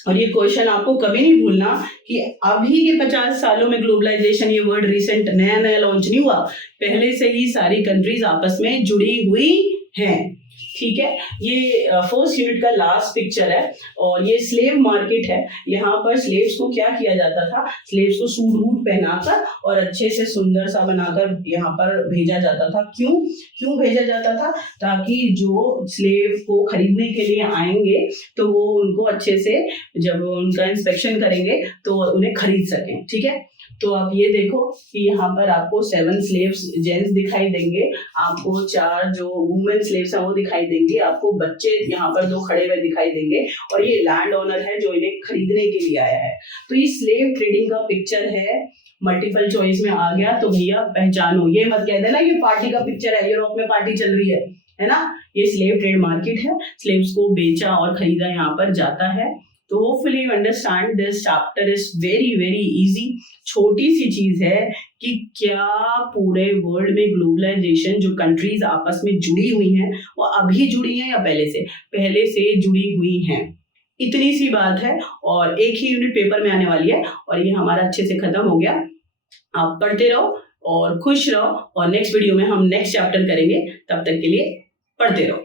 और ये क्वेश्चन आपको कभी नहीं भूलना कि अभी के 50 सालों में ग्लोबलाइजेशन, ये वर्ड रिसेंट नया नया लॉन्च नहीं हुआ, पहले से ही सारी कंट्रीज आपस में जुड़ी हुई हैं, ठीक है। ये फर्स्ट यूनिट का लास्ट पिक्चर है, और ये स्लेव मार्केट है। यहाँ पर स्लेव्स को क्या किया जाता था, स्लेव्स को सूट बूट पहनाकर और अच्छे से सुंदर सा बनाकर यहाँ पर भेजा जाता था। क्यों भेजा जाता था, ताकि जो स्लेव को खरीदने के लिए आएंगे तो वो उनको अच्छे से जब उनका इंस्पेक्शन करेंगे तो उन्हें खरीद सकें, ठीक है। तो आप ये देखो कि यहाँ पर आपको 7 स्लेव्स जेंट्स दिखाई देंगे, आपको 4 जो वुमेन स्लेव्स हैं वो दिखाई देंगे, आपको बच्चे यहाँ पर 2 खड़े हुए दिखाई देंगे, और ये लैंड ओनर है जो इन्हें खरीदने के लिए आया है। तो ये स्लेव ट्रेडिंग का पिक्चर है, मल्टीपल चॉइस में आ गया तो भैया पहचानो। ये मत कह देना ये पार्टी का पिक्चर है, यूरोप में पार्टी चल रही है ना। ये स्लेव ट्रेड मार्केट है, स्लेव्स को बेचा और खरीदा यहाँ पर जाता है। तो hopefully you understand this chapter is very very easy. छोटी सी चीज है कि क्या पूरे वर्ल्ड में ग्लोबलाइजेशन, जो कंट्रीज आपस में जुड़ी हुई हैं वो अभी जुड़ी हैं या पहले से जुड़ी हुई हैं, इतनी सी बात है। और एक ही यूनिट पेपर में आने वाली है और ये हमारा अच्छे से खत्म हो गया। आप पढ़ते रहो और खुश रहो, और नेक्स्ट वीडियो में हम नेक्स्ट चैप्टर करेंगे। तब तक के लिए पढ़ते रहो।